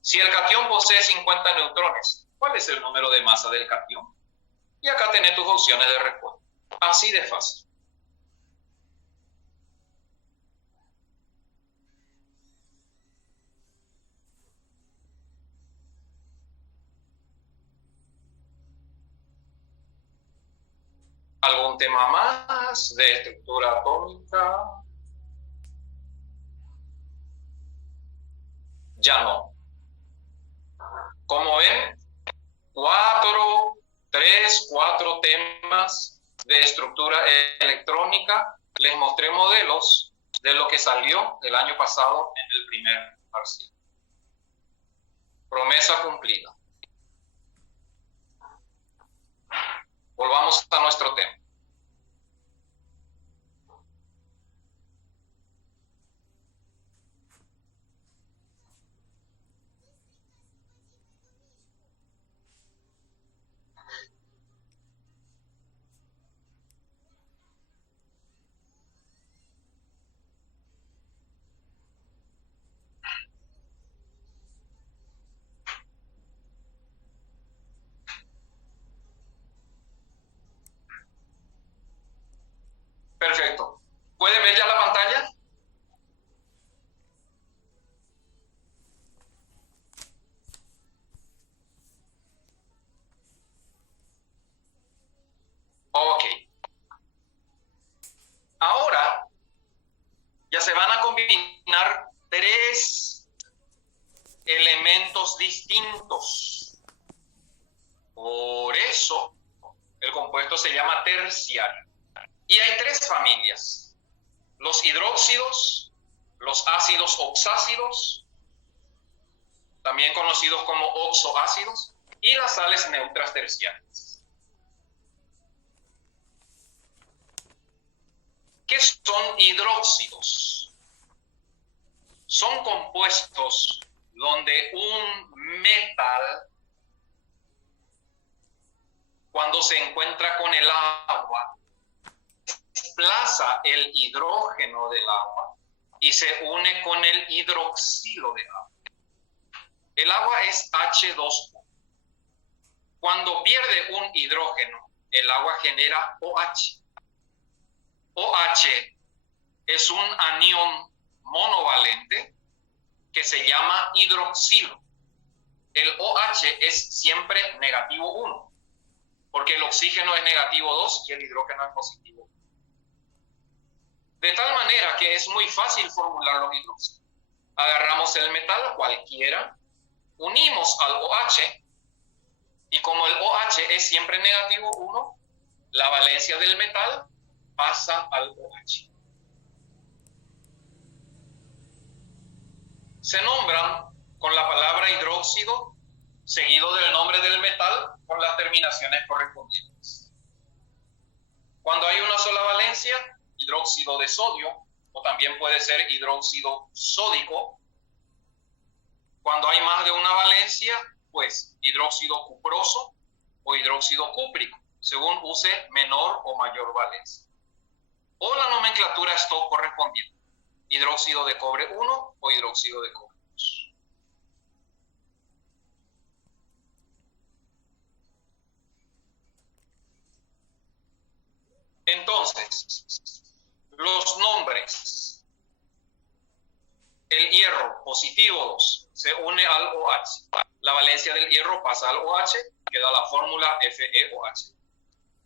Si el catión posee 50 neutrones, ¿cuál es el número de masa del catión? Y acá tenés tus opciones de respuesta. Así de fácil. ¿Algún tema más de estructura atómica? Ya no. Como ven, 4 temas de estructura electrónica. Les mostré modelos de lo que salió el año pasado en el primer parcial. Promesa cumplida. Volvamos a nuestro tema. Perfecto. ¿Pueden ver ya la pantalla? Ok. Ahora ya se van a combinar 3 elementos distintos. Por eso el compuesto se llama terciario. Y hay 3 familias: los hidróxidos, los ácidos oxácidos, también conocidos como oxoácidos, y las sales neutras terciarias. ¿Qué son hidróxidos? Son compuestos donde un metal, cuando se encuentra con el agua, desplaza el hidrógeno del agua y se une con el hidroxilo de agua. El agua es H2O. Cuando pierde un hidrógeno, el agua genera OH. OH es un anión monovalente que se llama hidroxilo. El OH es siempre negativo 1, porque el oxígeno es negativo 2 y el hidrógeno es positivo 1. De tal manera que es muy fácil formular los hidróxidos. Agarramos el metal cualquiera, unimos al OH, y como el OH es siempre negativo 1, la valencia del metal pasa al OH. Se nombran con la palabra hidróxido, seguido del nombre del metal, con las terminaciones correspondientes. Cuando hay una sola valencia, hidróxido de sodio, o también puede ser hidróxido sódico. Cuando hay más de una valencia, pues hidróxido cuproso o hidróxido cúprico, según use menor o mayor valencia. O la nomenclatura Stokes correspondiente: hidróxido de cobre 1 o hidróxido de cobre 2. Entonces, los nombres: el hierro positivo 2 se une al OH. La valencia del hierro pasa al OH, queda la fórmula FeOH.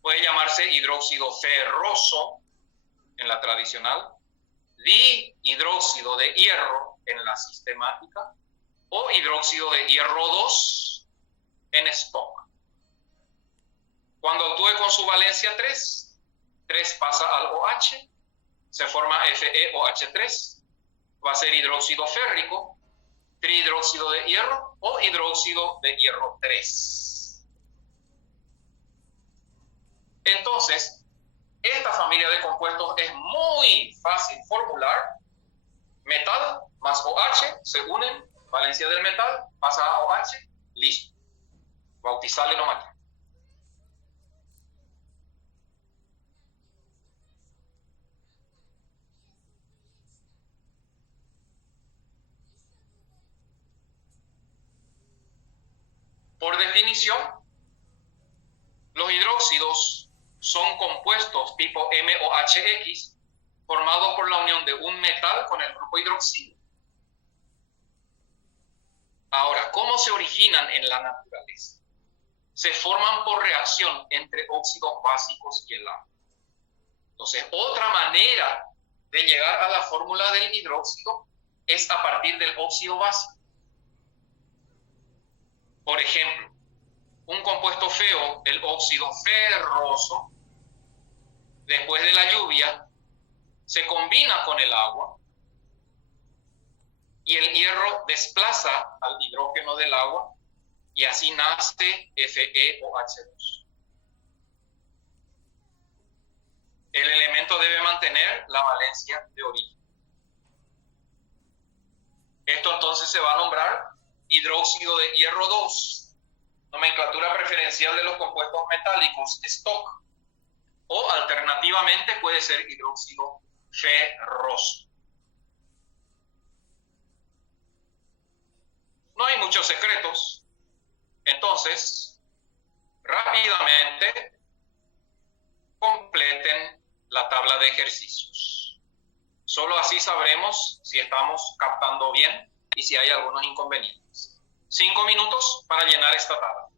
Puede llamarse hidróxido ferroso en la tradicional, dihidróxido de hierro en la sistemática, o hidróxido de hierro 2 en Stokes. Cuando actúe con su valencia 3, 3 pasa al OH, se forma FeOH3, va a ser hidróxido férrico, trihidróxido de hierro o hidróxido de hierro 3. Entonces, esta familia de compuestos es muy fácil formular: metal más OH OH se unen, valencia del metal, pasa a OH, listo. Bautizarle nomás. Por definición, los hidróxidos son compuestos tipo MOHX formados por la unión de un metal con el grupo hidroxilo. Ahora, ¿cómo se originan en la naturaleza? Se forman por reacción entre óxidos básicos y el agua. Entonces, otra manera de llegar a la fórmula del hidróxido es a partir del óxido básico. Por ejemplo, un compuesto feo, el óxido ferroso, después de la lluvia, se combina con el agua y el hierro desplaza al hidrógeno del agua y así nace FeOH2. El elemento debe mantener la valencia de origen. Esto entonces se va a nombrar hidróxido de hierro 2, nomenclatura preferencial de los compuestos metálicos, stock, o alternativamente puede ser hidróxido ferroso. No hay muchos secretos, entonces rápidamente completen la tabla de ejercicios. Solo así sabremos si estamos captando bien y si hay algunos inconvenientes. 5 minutos para llenar esta tabla.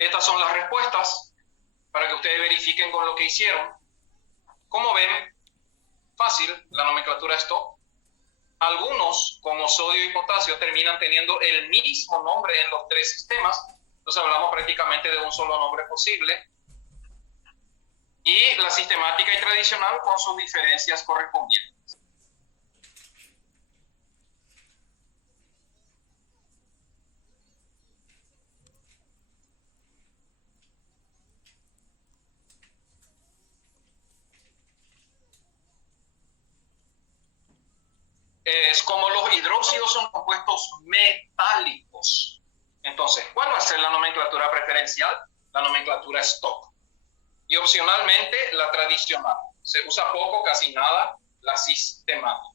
Estas son las respuestas para que ustedes verifiquen con lo que hicieron. Como ven, fácil, la nomenclatura stock. Algunos, como sodio y potasio, terminan teniendo el mismo nombre en los tres sistemas. Entonces hablamos prácticamente de un solo nombre posible. Y la sistemática y tradicional con sus diferencias correspondientes. Es como los hidróxidos son compuestos metálicos. Entonces, ¿cuál va a ser la nomenclatura preferencial? La nomenclatura stock. Y opcionalmente la tradicional. Se usa poco, casi nada, la sistemática.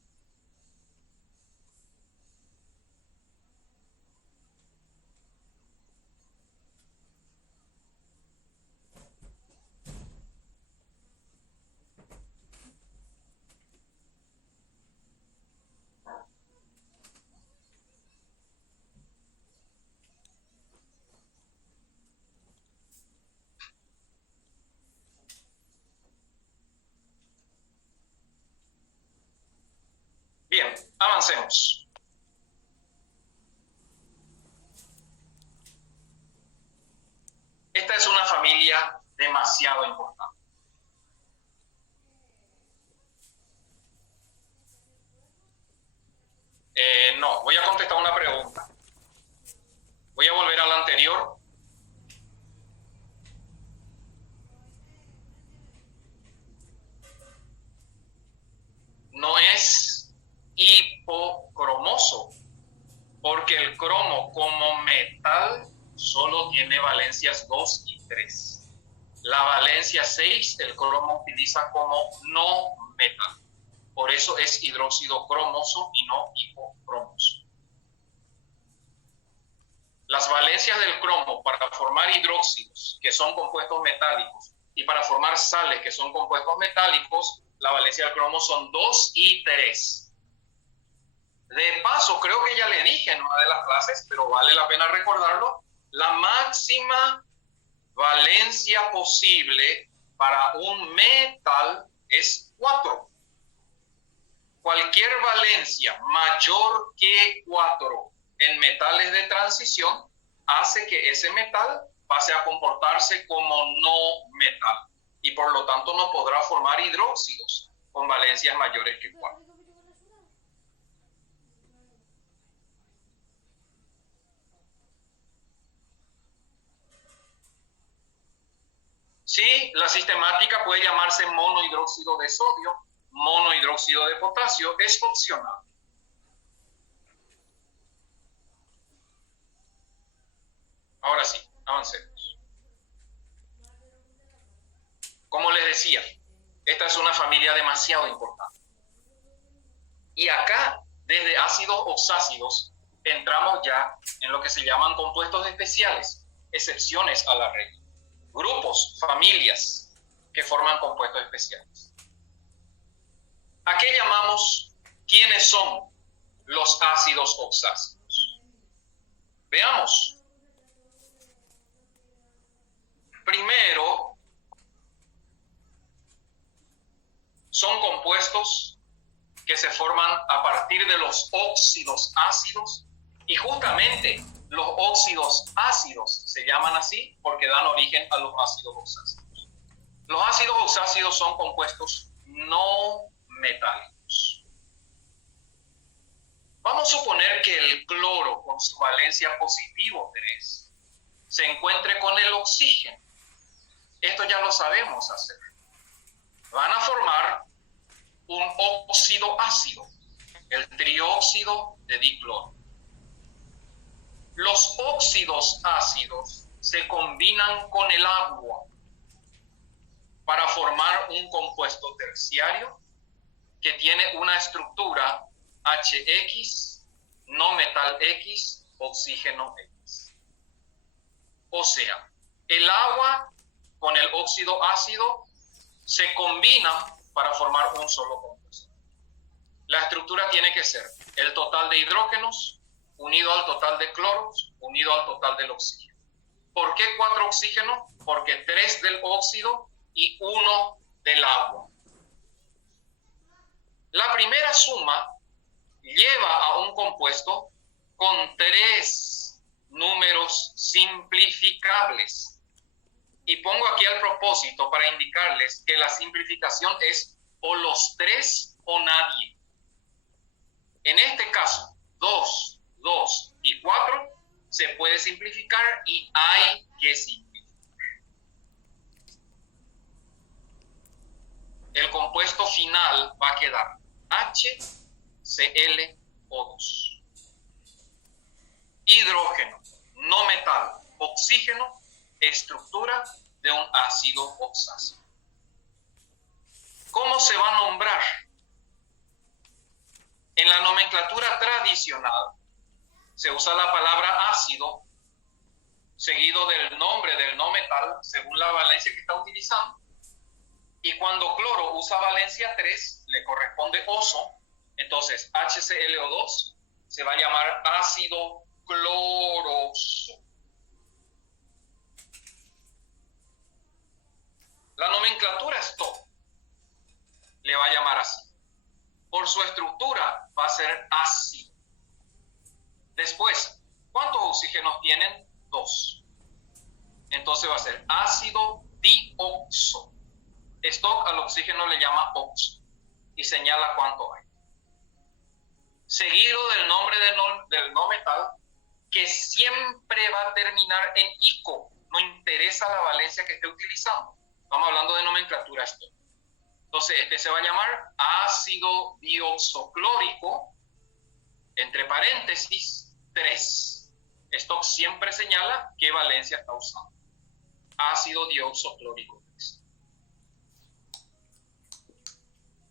avancemos. Esta es una familia demasiado importante. No, voy a contestar una pregunta. Voy a volver a la anterior. No es hipocromoso, porque el cromo como metal solo tiene valencias 2 y 3. La valencia 6 el cromo utiliza como no metal. Por eso es hidróxido cromoso y no hipocromoso. Las valencias del cromo para formar hidróxidos, que son compuestos metálicos, y para formar sales, que son compuestos metálicos, la valencia del cromo son 2 y 3. De paso, creo que ya le dije en una de las clases, pero vale la pena recordarlo, la máxima valencia posible para un metal es 4. Cualquier valencia mayor que 4 en metales de transición hace que ese metal pase a comportarse como no metal y por lo tanto no podrá formar hidróxidos con valencias mayores que 4. Sí, la sistemática puede llamarse monohidróxido de sodio, monohidróxido de potasio, es opcional. Ahora sí, avancemos. Como les decía, esta es una familia demasiado importante. Y acá, desde ácidos oxácidos, entramos ya en lo que se llaman compuestos especiales, excepciones a la regla. Grupos, familias que forman compuestos especiales. ¿A qué llamamos? ¿Quiénes son los ácidos oxácidos? Veamos. Primero, son compuestos que se forman a partir de los óxidos ácidos y justamente los óxidos ácidos se llaman así porque dan origen a los ácidos oxácidos. Los ácidos oxácidos son compuestos no metálicos. Vamos a suponer que el cloro con su valencia positivo 3 se encuentre con el oxígeno. Esto ya lo sabemos hacer. Van a formar un óxido ácido, el trióxido de dicloro. Los óxidos ácidos se combinan con el agua para formar un compuesto terciario que tiene una estructura HX, no metal X, oxígeno X. O sea, el agua con el óxido ácido se combinan para formar un solo compuesto. La estructura tiene que ser el total de hidrógenos unido al total de cloros unido al total del oxígeno. ¿Por qué 4 oxígenos? Porque 3 del óxido y 1 del agua. La primera suma lleva a un compuesto con 3 números simplificables. Y pongo aquí al propósito para indicarles que la simplificación es o los 3 o nadie. En este caso, 2, 2 y 4 se puede simplificar y hay que simplificar. El compuesto final va a quedar HClO2. Hidrógeno, no metal, oxígeno, estructura de un ácido oxácido. ¿Cómo se va a nombrar? En la nomenclatura tradicional se usa la palabra ácido seguido del nombre del no metal según la valencia que está utilizando. Y cuando cloro usa valencia 3, le corresponde oso, entonces HClO2 se va a llamar ácido cloroso. La nomenclatura es todo. Le va a llamar así. por su estructura va a ser ácido. Después, ¿cuántos oxígenos tienen? 2. Entonces va a ser ácido dioxo. Stock al oxígeno le llama oxo y señala cuánto hay. Seguido del nombre del no metal, que siempre va a terminar en ico. No interesa la valencia que esté utilizando. Estamos hablando de nomenclatura Stock. Entonces, este se va a llamar ácido dioxoclórico, entre paréntesis, 3. Stock siempre señala qué valencia está usando. Ácido dioxoclórico 3.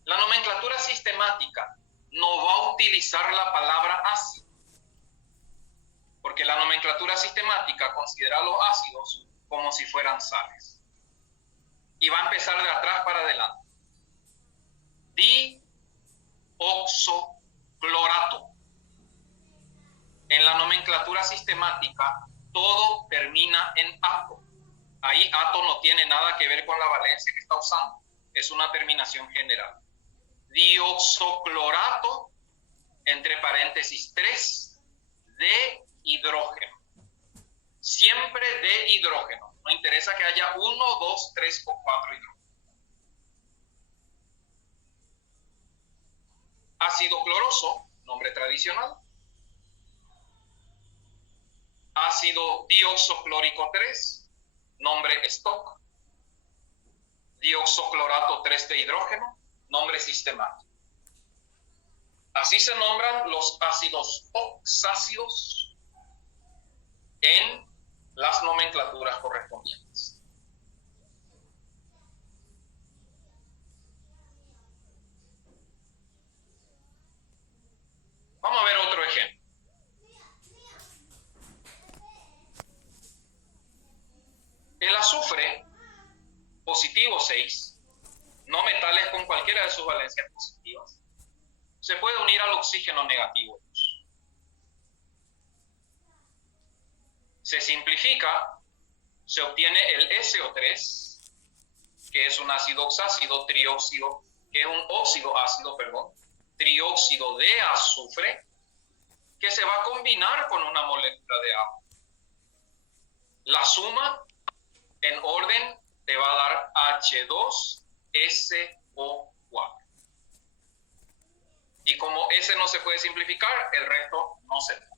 La nomenclatura sistemática no va a utilizar la palabra ácido, porque la nomenclatura sistemática considera los ácidos como si fueran sales. Y va a empezar de atrás para adelante. Dioxoclorato. En la nomenclatura sistemática, todo termina en ato. Ahí ato no tiene nada que ver con la valencia que está usando. Es una terminación general. Dioxoclorato, entre paréntesis 3, de hidrógeno. Siempre de hidrógeno. No interesa que haya 1, 2, 3 o 4 hidrógenos. Ácido cloroso, nombre tradicional. Ácido dioxoclórico 3, nombre Stock. Dioxoclorato 3 de hidrógeno, nombre sistemático. Así se nombran los ácidos oxácidos en las nomenclaturas correspondientes. Vamos a ver otro ejemplo. El azufre, positivo 6, no metales con cualquiera de sus valencias positivas, se puede unir al oxígeno negativo 2. Se simplifica, se obtiene el SO3, que es un ácido oxácido trióxido, que es un óxido ácido, trióxido de azufre, que se va a combinar con una molécula de agua. La suma en orden te va a dar H2SO4. Y como ese no se puede simplificar, el resto no se puede.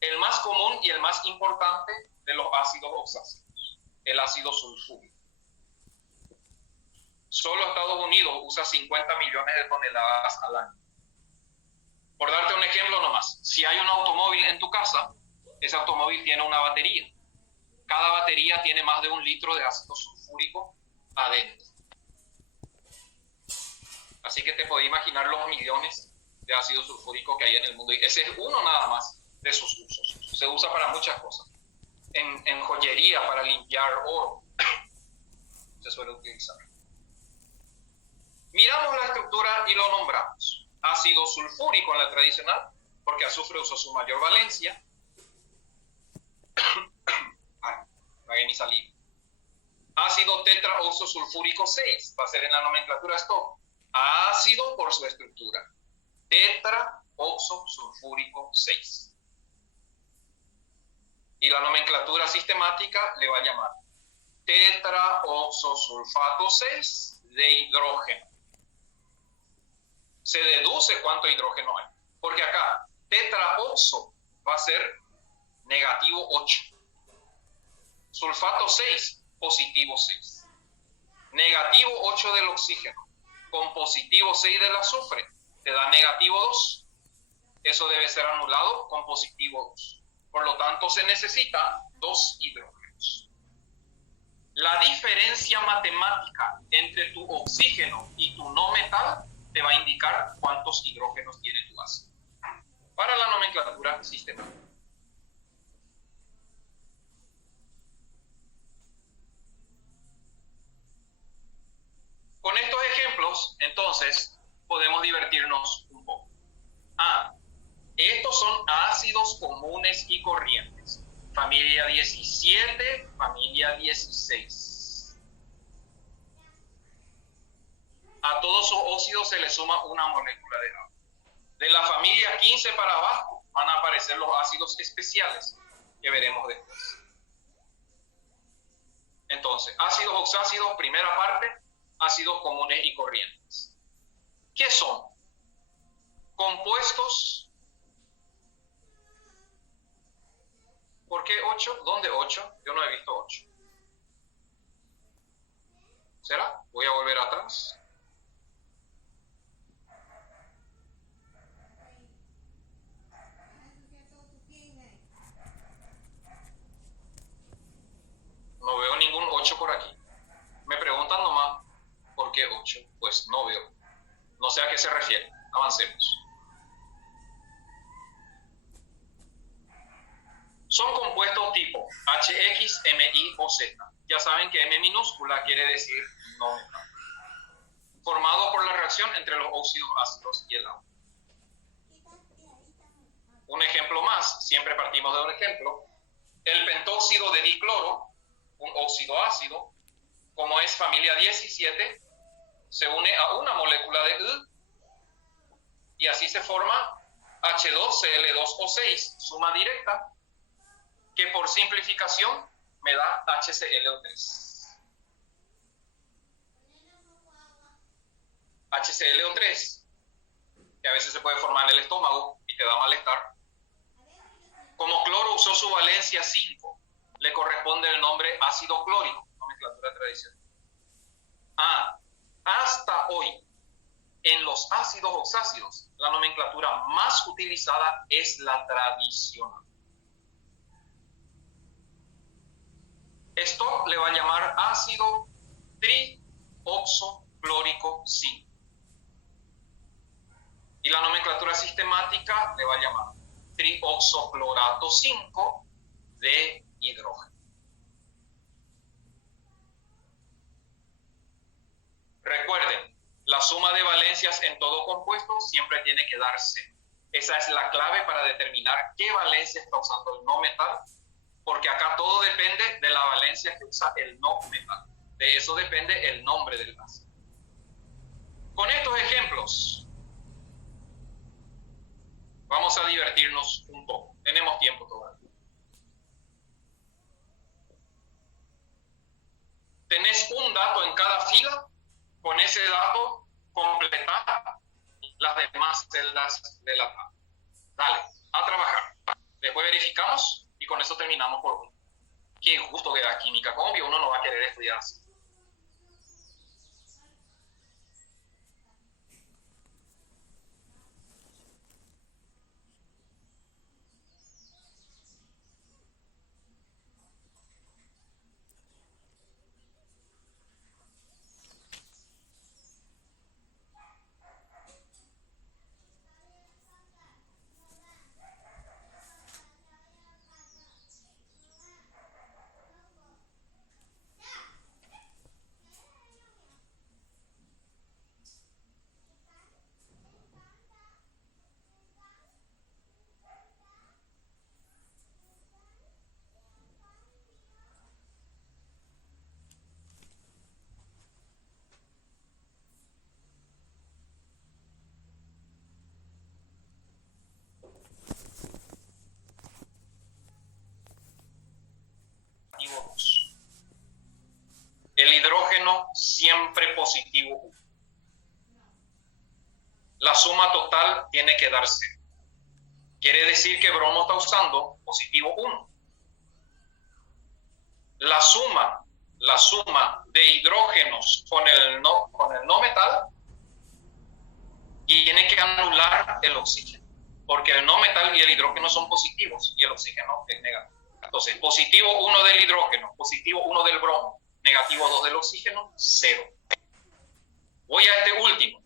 El más común y el más importante de los ácidos oxácidos, el ácido sulfúrico. Solo Estados Unidos usa 50 millones de toneladas al año. Por darte un ejemplo nomás, si hay un automóvil en tu casa, ese automóvil tiene una batería. Cada batería tiene más de 1 litro de ácido sulfúrico adentro. Así que te podés imaginar los millones de ácido sulfúrico que hay en el mundo. Y ese es uno nada más de sus usos. Se usa para muchas cosas. En joyería, para limpiar oro, se suele utilizar. Miramos la estructura y lo nombramos. Ácido sulfúrico en la tradicional, porque azufre usa su mayor valencia. Tragué mi saliva. Ácido tetraoxosulfúrico 6, va a ser en la nomenclatura Stock. Ácido por su estructura. Tetraoxosulfúrico 6. Y la nomenclatura sistemática le va a llamar tetraoxosulfato 6 de hidrógeno. Se deduce cuánto hidrógeno hay, porque acá tetraoxo va a ser negativo 8. Sulfato 6, positivo 6. Negativo 8 del oxígeno con positivo 6 del azufre te da negativo 2. Eso debe ser anulado con positivo 2. Por lo tanto, se necesita 2 hidrógenos. La diferencia matemática entre tu oxígeno y tu no metal te va a indicar cuántos hidrógenos tiene tu ácido. Para la nomenclatura sistemática. Con estos ejemplos, entonces, podemos divertirnos un poco. Estos son ácidos comunes y corrientes. Familia 17, familia 16. A todos sus óxidos se le suma una molécula de agua. De la familia 15 para abajo van a aparecer los ácidos especiales que veremos después. Entonces, ácidos oxácidos, primera parte, ácidos comunes y corrientes. ¿Qué son? Compuestos. ¿Por qué 8? ¿Dónde 8? Yo no he visto 8. ¿Será? Voy a volver atrás. No veo ningún 8 por aquí. Me preguntan nomás, ¿por qué 8? Pues no veo. No sé a qué se refiere. Avancemos. Son compuestos tipo HX, MI o Z. Ya saben que M minúscula quiere decir no metal. Formado por la reacción entre los óxidos ácidos y el agua. Un ejemplo más, siempre partimos de un ejemplo. El pentóxido de dicloro, un óxido ácido, como es familia 17, se une a una molécula de I y así se forma H2Cl2O6, suma directa, que por simplificación me da HClO3. HClO3, que a veces se puede formar en el estómago y te da malestar. Como cloro usó su valencia 5, le corresponde el nombre ácido clórico, nomenclatura tradicional. Hasta hoy, en los ácidos oxácidos, la nomenclatura más utilizada es la tradicional. Esto le va a llamar ácido trioxoclórico 5. Y la nomenclatura sistemática le va a llamar trioxoclorato 5 de hidrógeno. Recuerden, la suma de valencias en todo compuesto siempre tiene que darse. Esa es la clave para determinar qué valencia está usando el no metal, porque acá todo depende de la valencia que usa el no metal. De eso depende el nombre del ácido. Con estos ejemplos, vamos a divertirnos un poco. Tenemos tiempo todavía. Tenés un dato en cada fila. Con ese dato, completar las demás celdas de la tabla. Dale, a trabajar. Después verificamos y con eso terminamos por hoy. Qué gusto que da química. Obvio, uno no va a querer estudiar así. El hidrógeno siempre positivo 1. La suma total tiene que darse. Quiere decir que bromo está usando positivo 1. La suma de hidrógenos con el no metal tiene que anular el oxígeno, porque el no metal y el hidrógeno son positivos y el oxígeno es negativo. Entonces, positivo 1 del hidrógeno, positivo 1 del bromo, negativo 2 del oxígeno, 0. Voy a este último.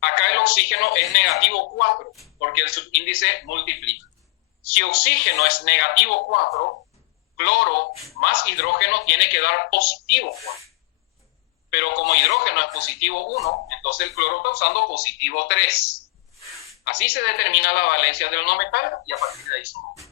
Acá el oxígeno es negativo 4, porque el subíndice multiplica. Si oxígeno es negativo 4, cloro más hidrógeno tiene que dar positivo 4. Pero como hidrógeno es positivo 1, entonces el cloro está usando positivo 3. Así se determina la valencia del no metal y a partir de ahí sumamos.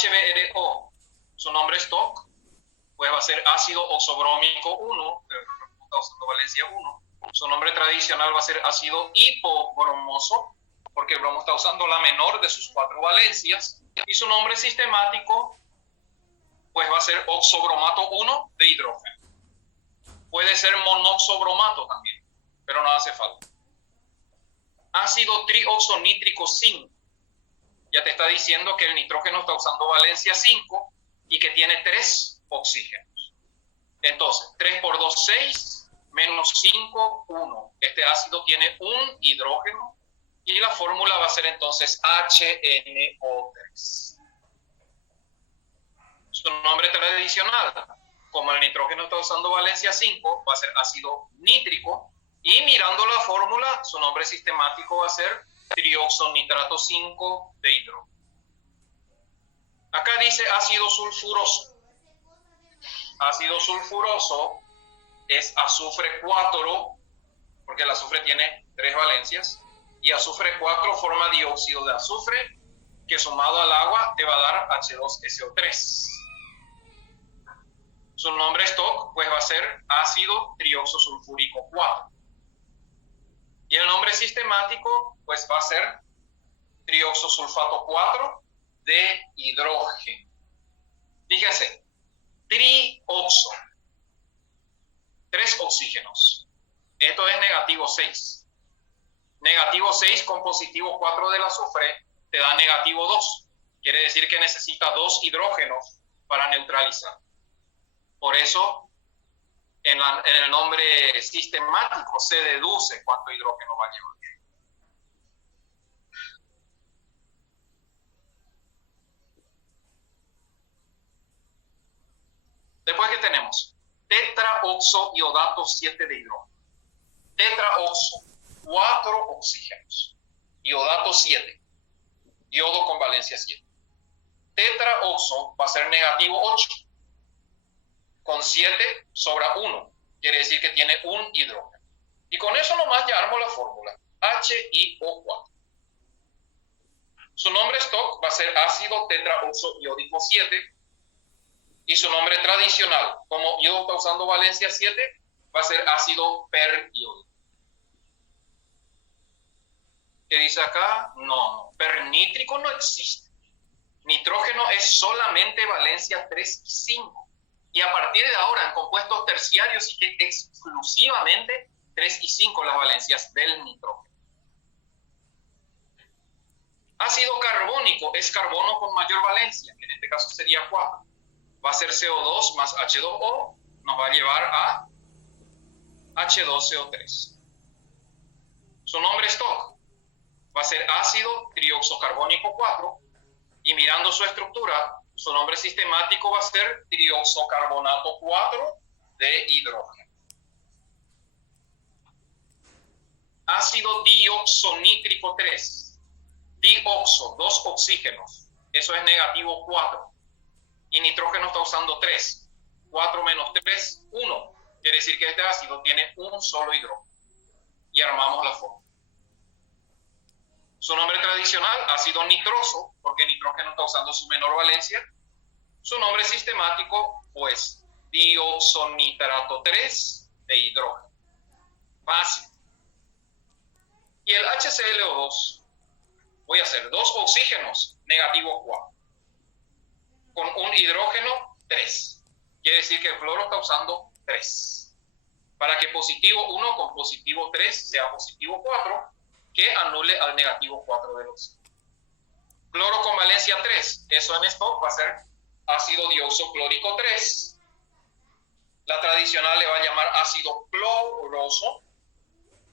HBrO, su nombre es TOC, pues va a ser ácido oxobrómico 1, pero está usando valencia 1. Su nombre tradicional va a ser ácido hipobromoso, porque el bromo está usando la menor de sus 4 valencias. Y su nombre sistemático, pues va a ser oxobromato 1 de hidrógeno. Puede ser monoxobromato también, pero no hace falta. Ácido trioxonítrico 5. Ya te está diciendo que el nitrógeno está usando valencia 5 y que tiene 3 oxígenos. Entonces, 3 por 2, 6, menos 5, 1. Este ácido tiene un hidrógeno y la fórmula va a ser entonces HNO3. Su nombre tradicional, como el nitrógeno está usando valencia 5, va a ser ácido nítrico, y mirando la fórmula, su nombre sistemático va a ser trioxonitrato 5 de hidrógeno. Acá dice ácido sulfuroso. Ácido sulfuroso es azufre 4, porque el azufre tiene 3 valencias, y azufre 4 forma dióxido de azufre, que sumado al agua te va a dar H2SO3. Su nombre stock pues va a ser ácido trioxosulfúrico 4. Y el nombre sistemático pues va a ser trioxosulfato 4 de hidrógeno. Fíjense, trioxo, 3 oxígenos. Esto es negativo 6. Negativo 6 con positivo 4 del azufre te da negativo 2. Quiere decir que necesita 2 hidrógenos para neutralizar. Por eso, en el nombre sistemático se deduce cuánto hidrógeno va a llevar. Después, ¿qué tenemos? Tetraoxoiodato 7 de hidrógeno. Tetraoxo, 4 oxígenos. Iodato 7. Iodo con valencia 7. Tetraoxo va a ser negativo 8. Con 7 sobra 1. Quiere decir que tiene un hidrógeno. Y con eso nomás ya armo la fórmula. HiO4. Su nombre stock va a ser ácido tetraoxoiódico 7. Y su nombre tradicional, como iodo está usando valencia 7, va a ser ácido periódico. ¿Qué dice acá? No, pernítrico no existe. Nitrógeno es solamente valencia 3 y 5. Y a partir de ahora, en compuestos terciarios, sí que exclusivamente 3 y 5 las valencias del nitrógeno. Ácido carbónico es carbono con mayor valencia, que en este caso sería 4. Va a ser CO2 más H2O, nos va a llevar a H2CO3. Su nombre stock va a ser ácido trioxocarbónico 4, y mirando su estructura, su nombre sistemático va a ser trioxocarbonato 4 de hidrógeno. Ácido dioxonítrico 3. Dioxo, 2 oxígenos. Eso es negativo 4. Y nitrógeno está usando 3. 4 menos 3, 1. Quiere decir que este ácido tiene un solo hidrógeno. Y armamos la fórmula. Su nombre tradicional, ácido nitroso, porque nitrógeno está usando su menor valencia. Su nombre sistemático, pues, dioxonitrato 3 de hidrógeno. Fácil. Y el HClO2, voy a hacer 2 oxígenos, negativo 4. Con un hidrógeno, 3. Quiere decir que el cloro está usando 3. Para que positivo 1 con positivo 3 sea positivo 4, que anule al negativo 4 del oxígeno. Cloro con valencia 3, eso en stock va a ser ácido dioxoclórico 3. La tradicional le va a llamar ácido cloroso,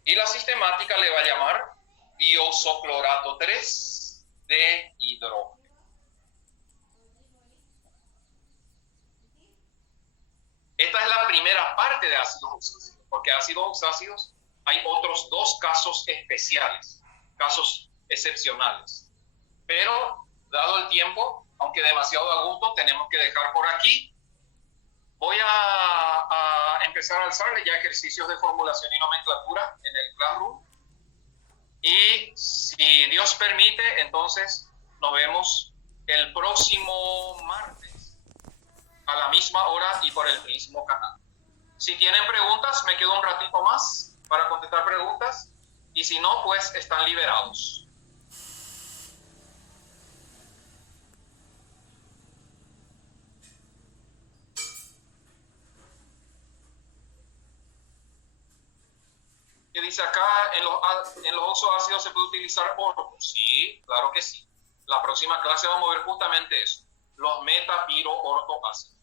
y la sistemática le va a llamar dioxoclorato 3 de hidrógeno. Esta es la primera parte de ácidos oxácidos, porque ácidos oxácidos hay otros 2 casos especiales, casos excepcionales. Pero, dado el tiempo, aunque demasiado a gusto, tenemos que dejar por aquí. Voy a empezar a alzarle ya ejercicios de formulación y nomenclatura en el Classroom. Y si Dios permite, entonces nos vemos el próximo martes a la misma hora y por el mismo canal. Si tienen preguntas, me quedo un ratito más para contestar preguntas, y si no, pues están liberados. ¿Qué dice acá? ¿En los oxoácidos se puede utilizar orto? Sí, claro que sí. La próxima clase vamos a ver justamente eso, los meta-piro-ortoácidos.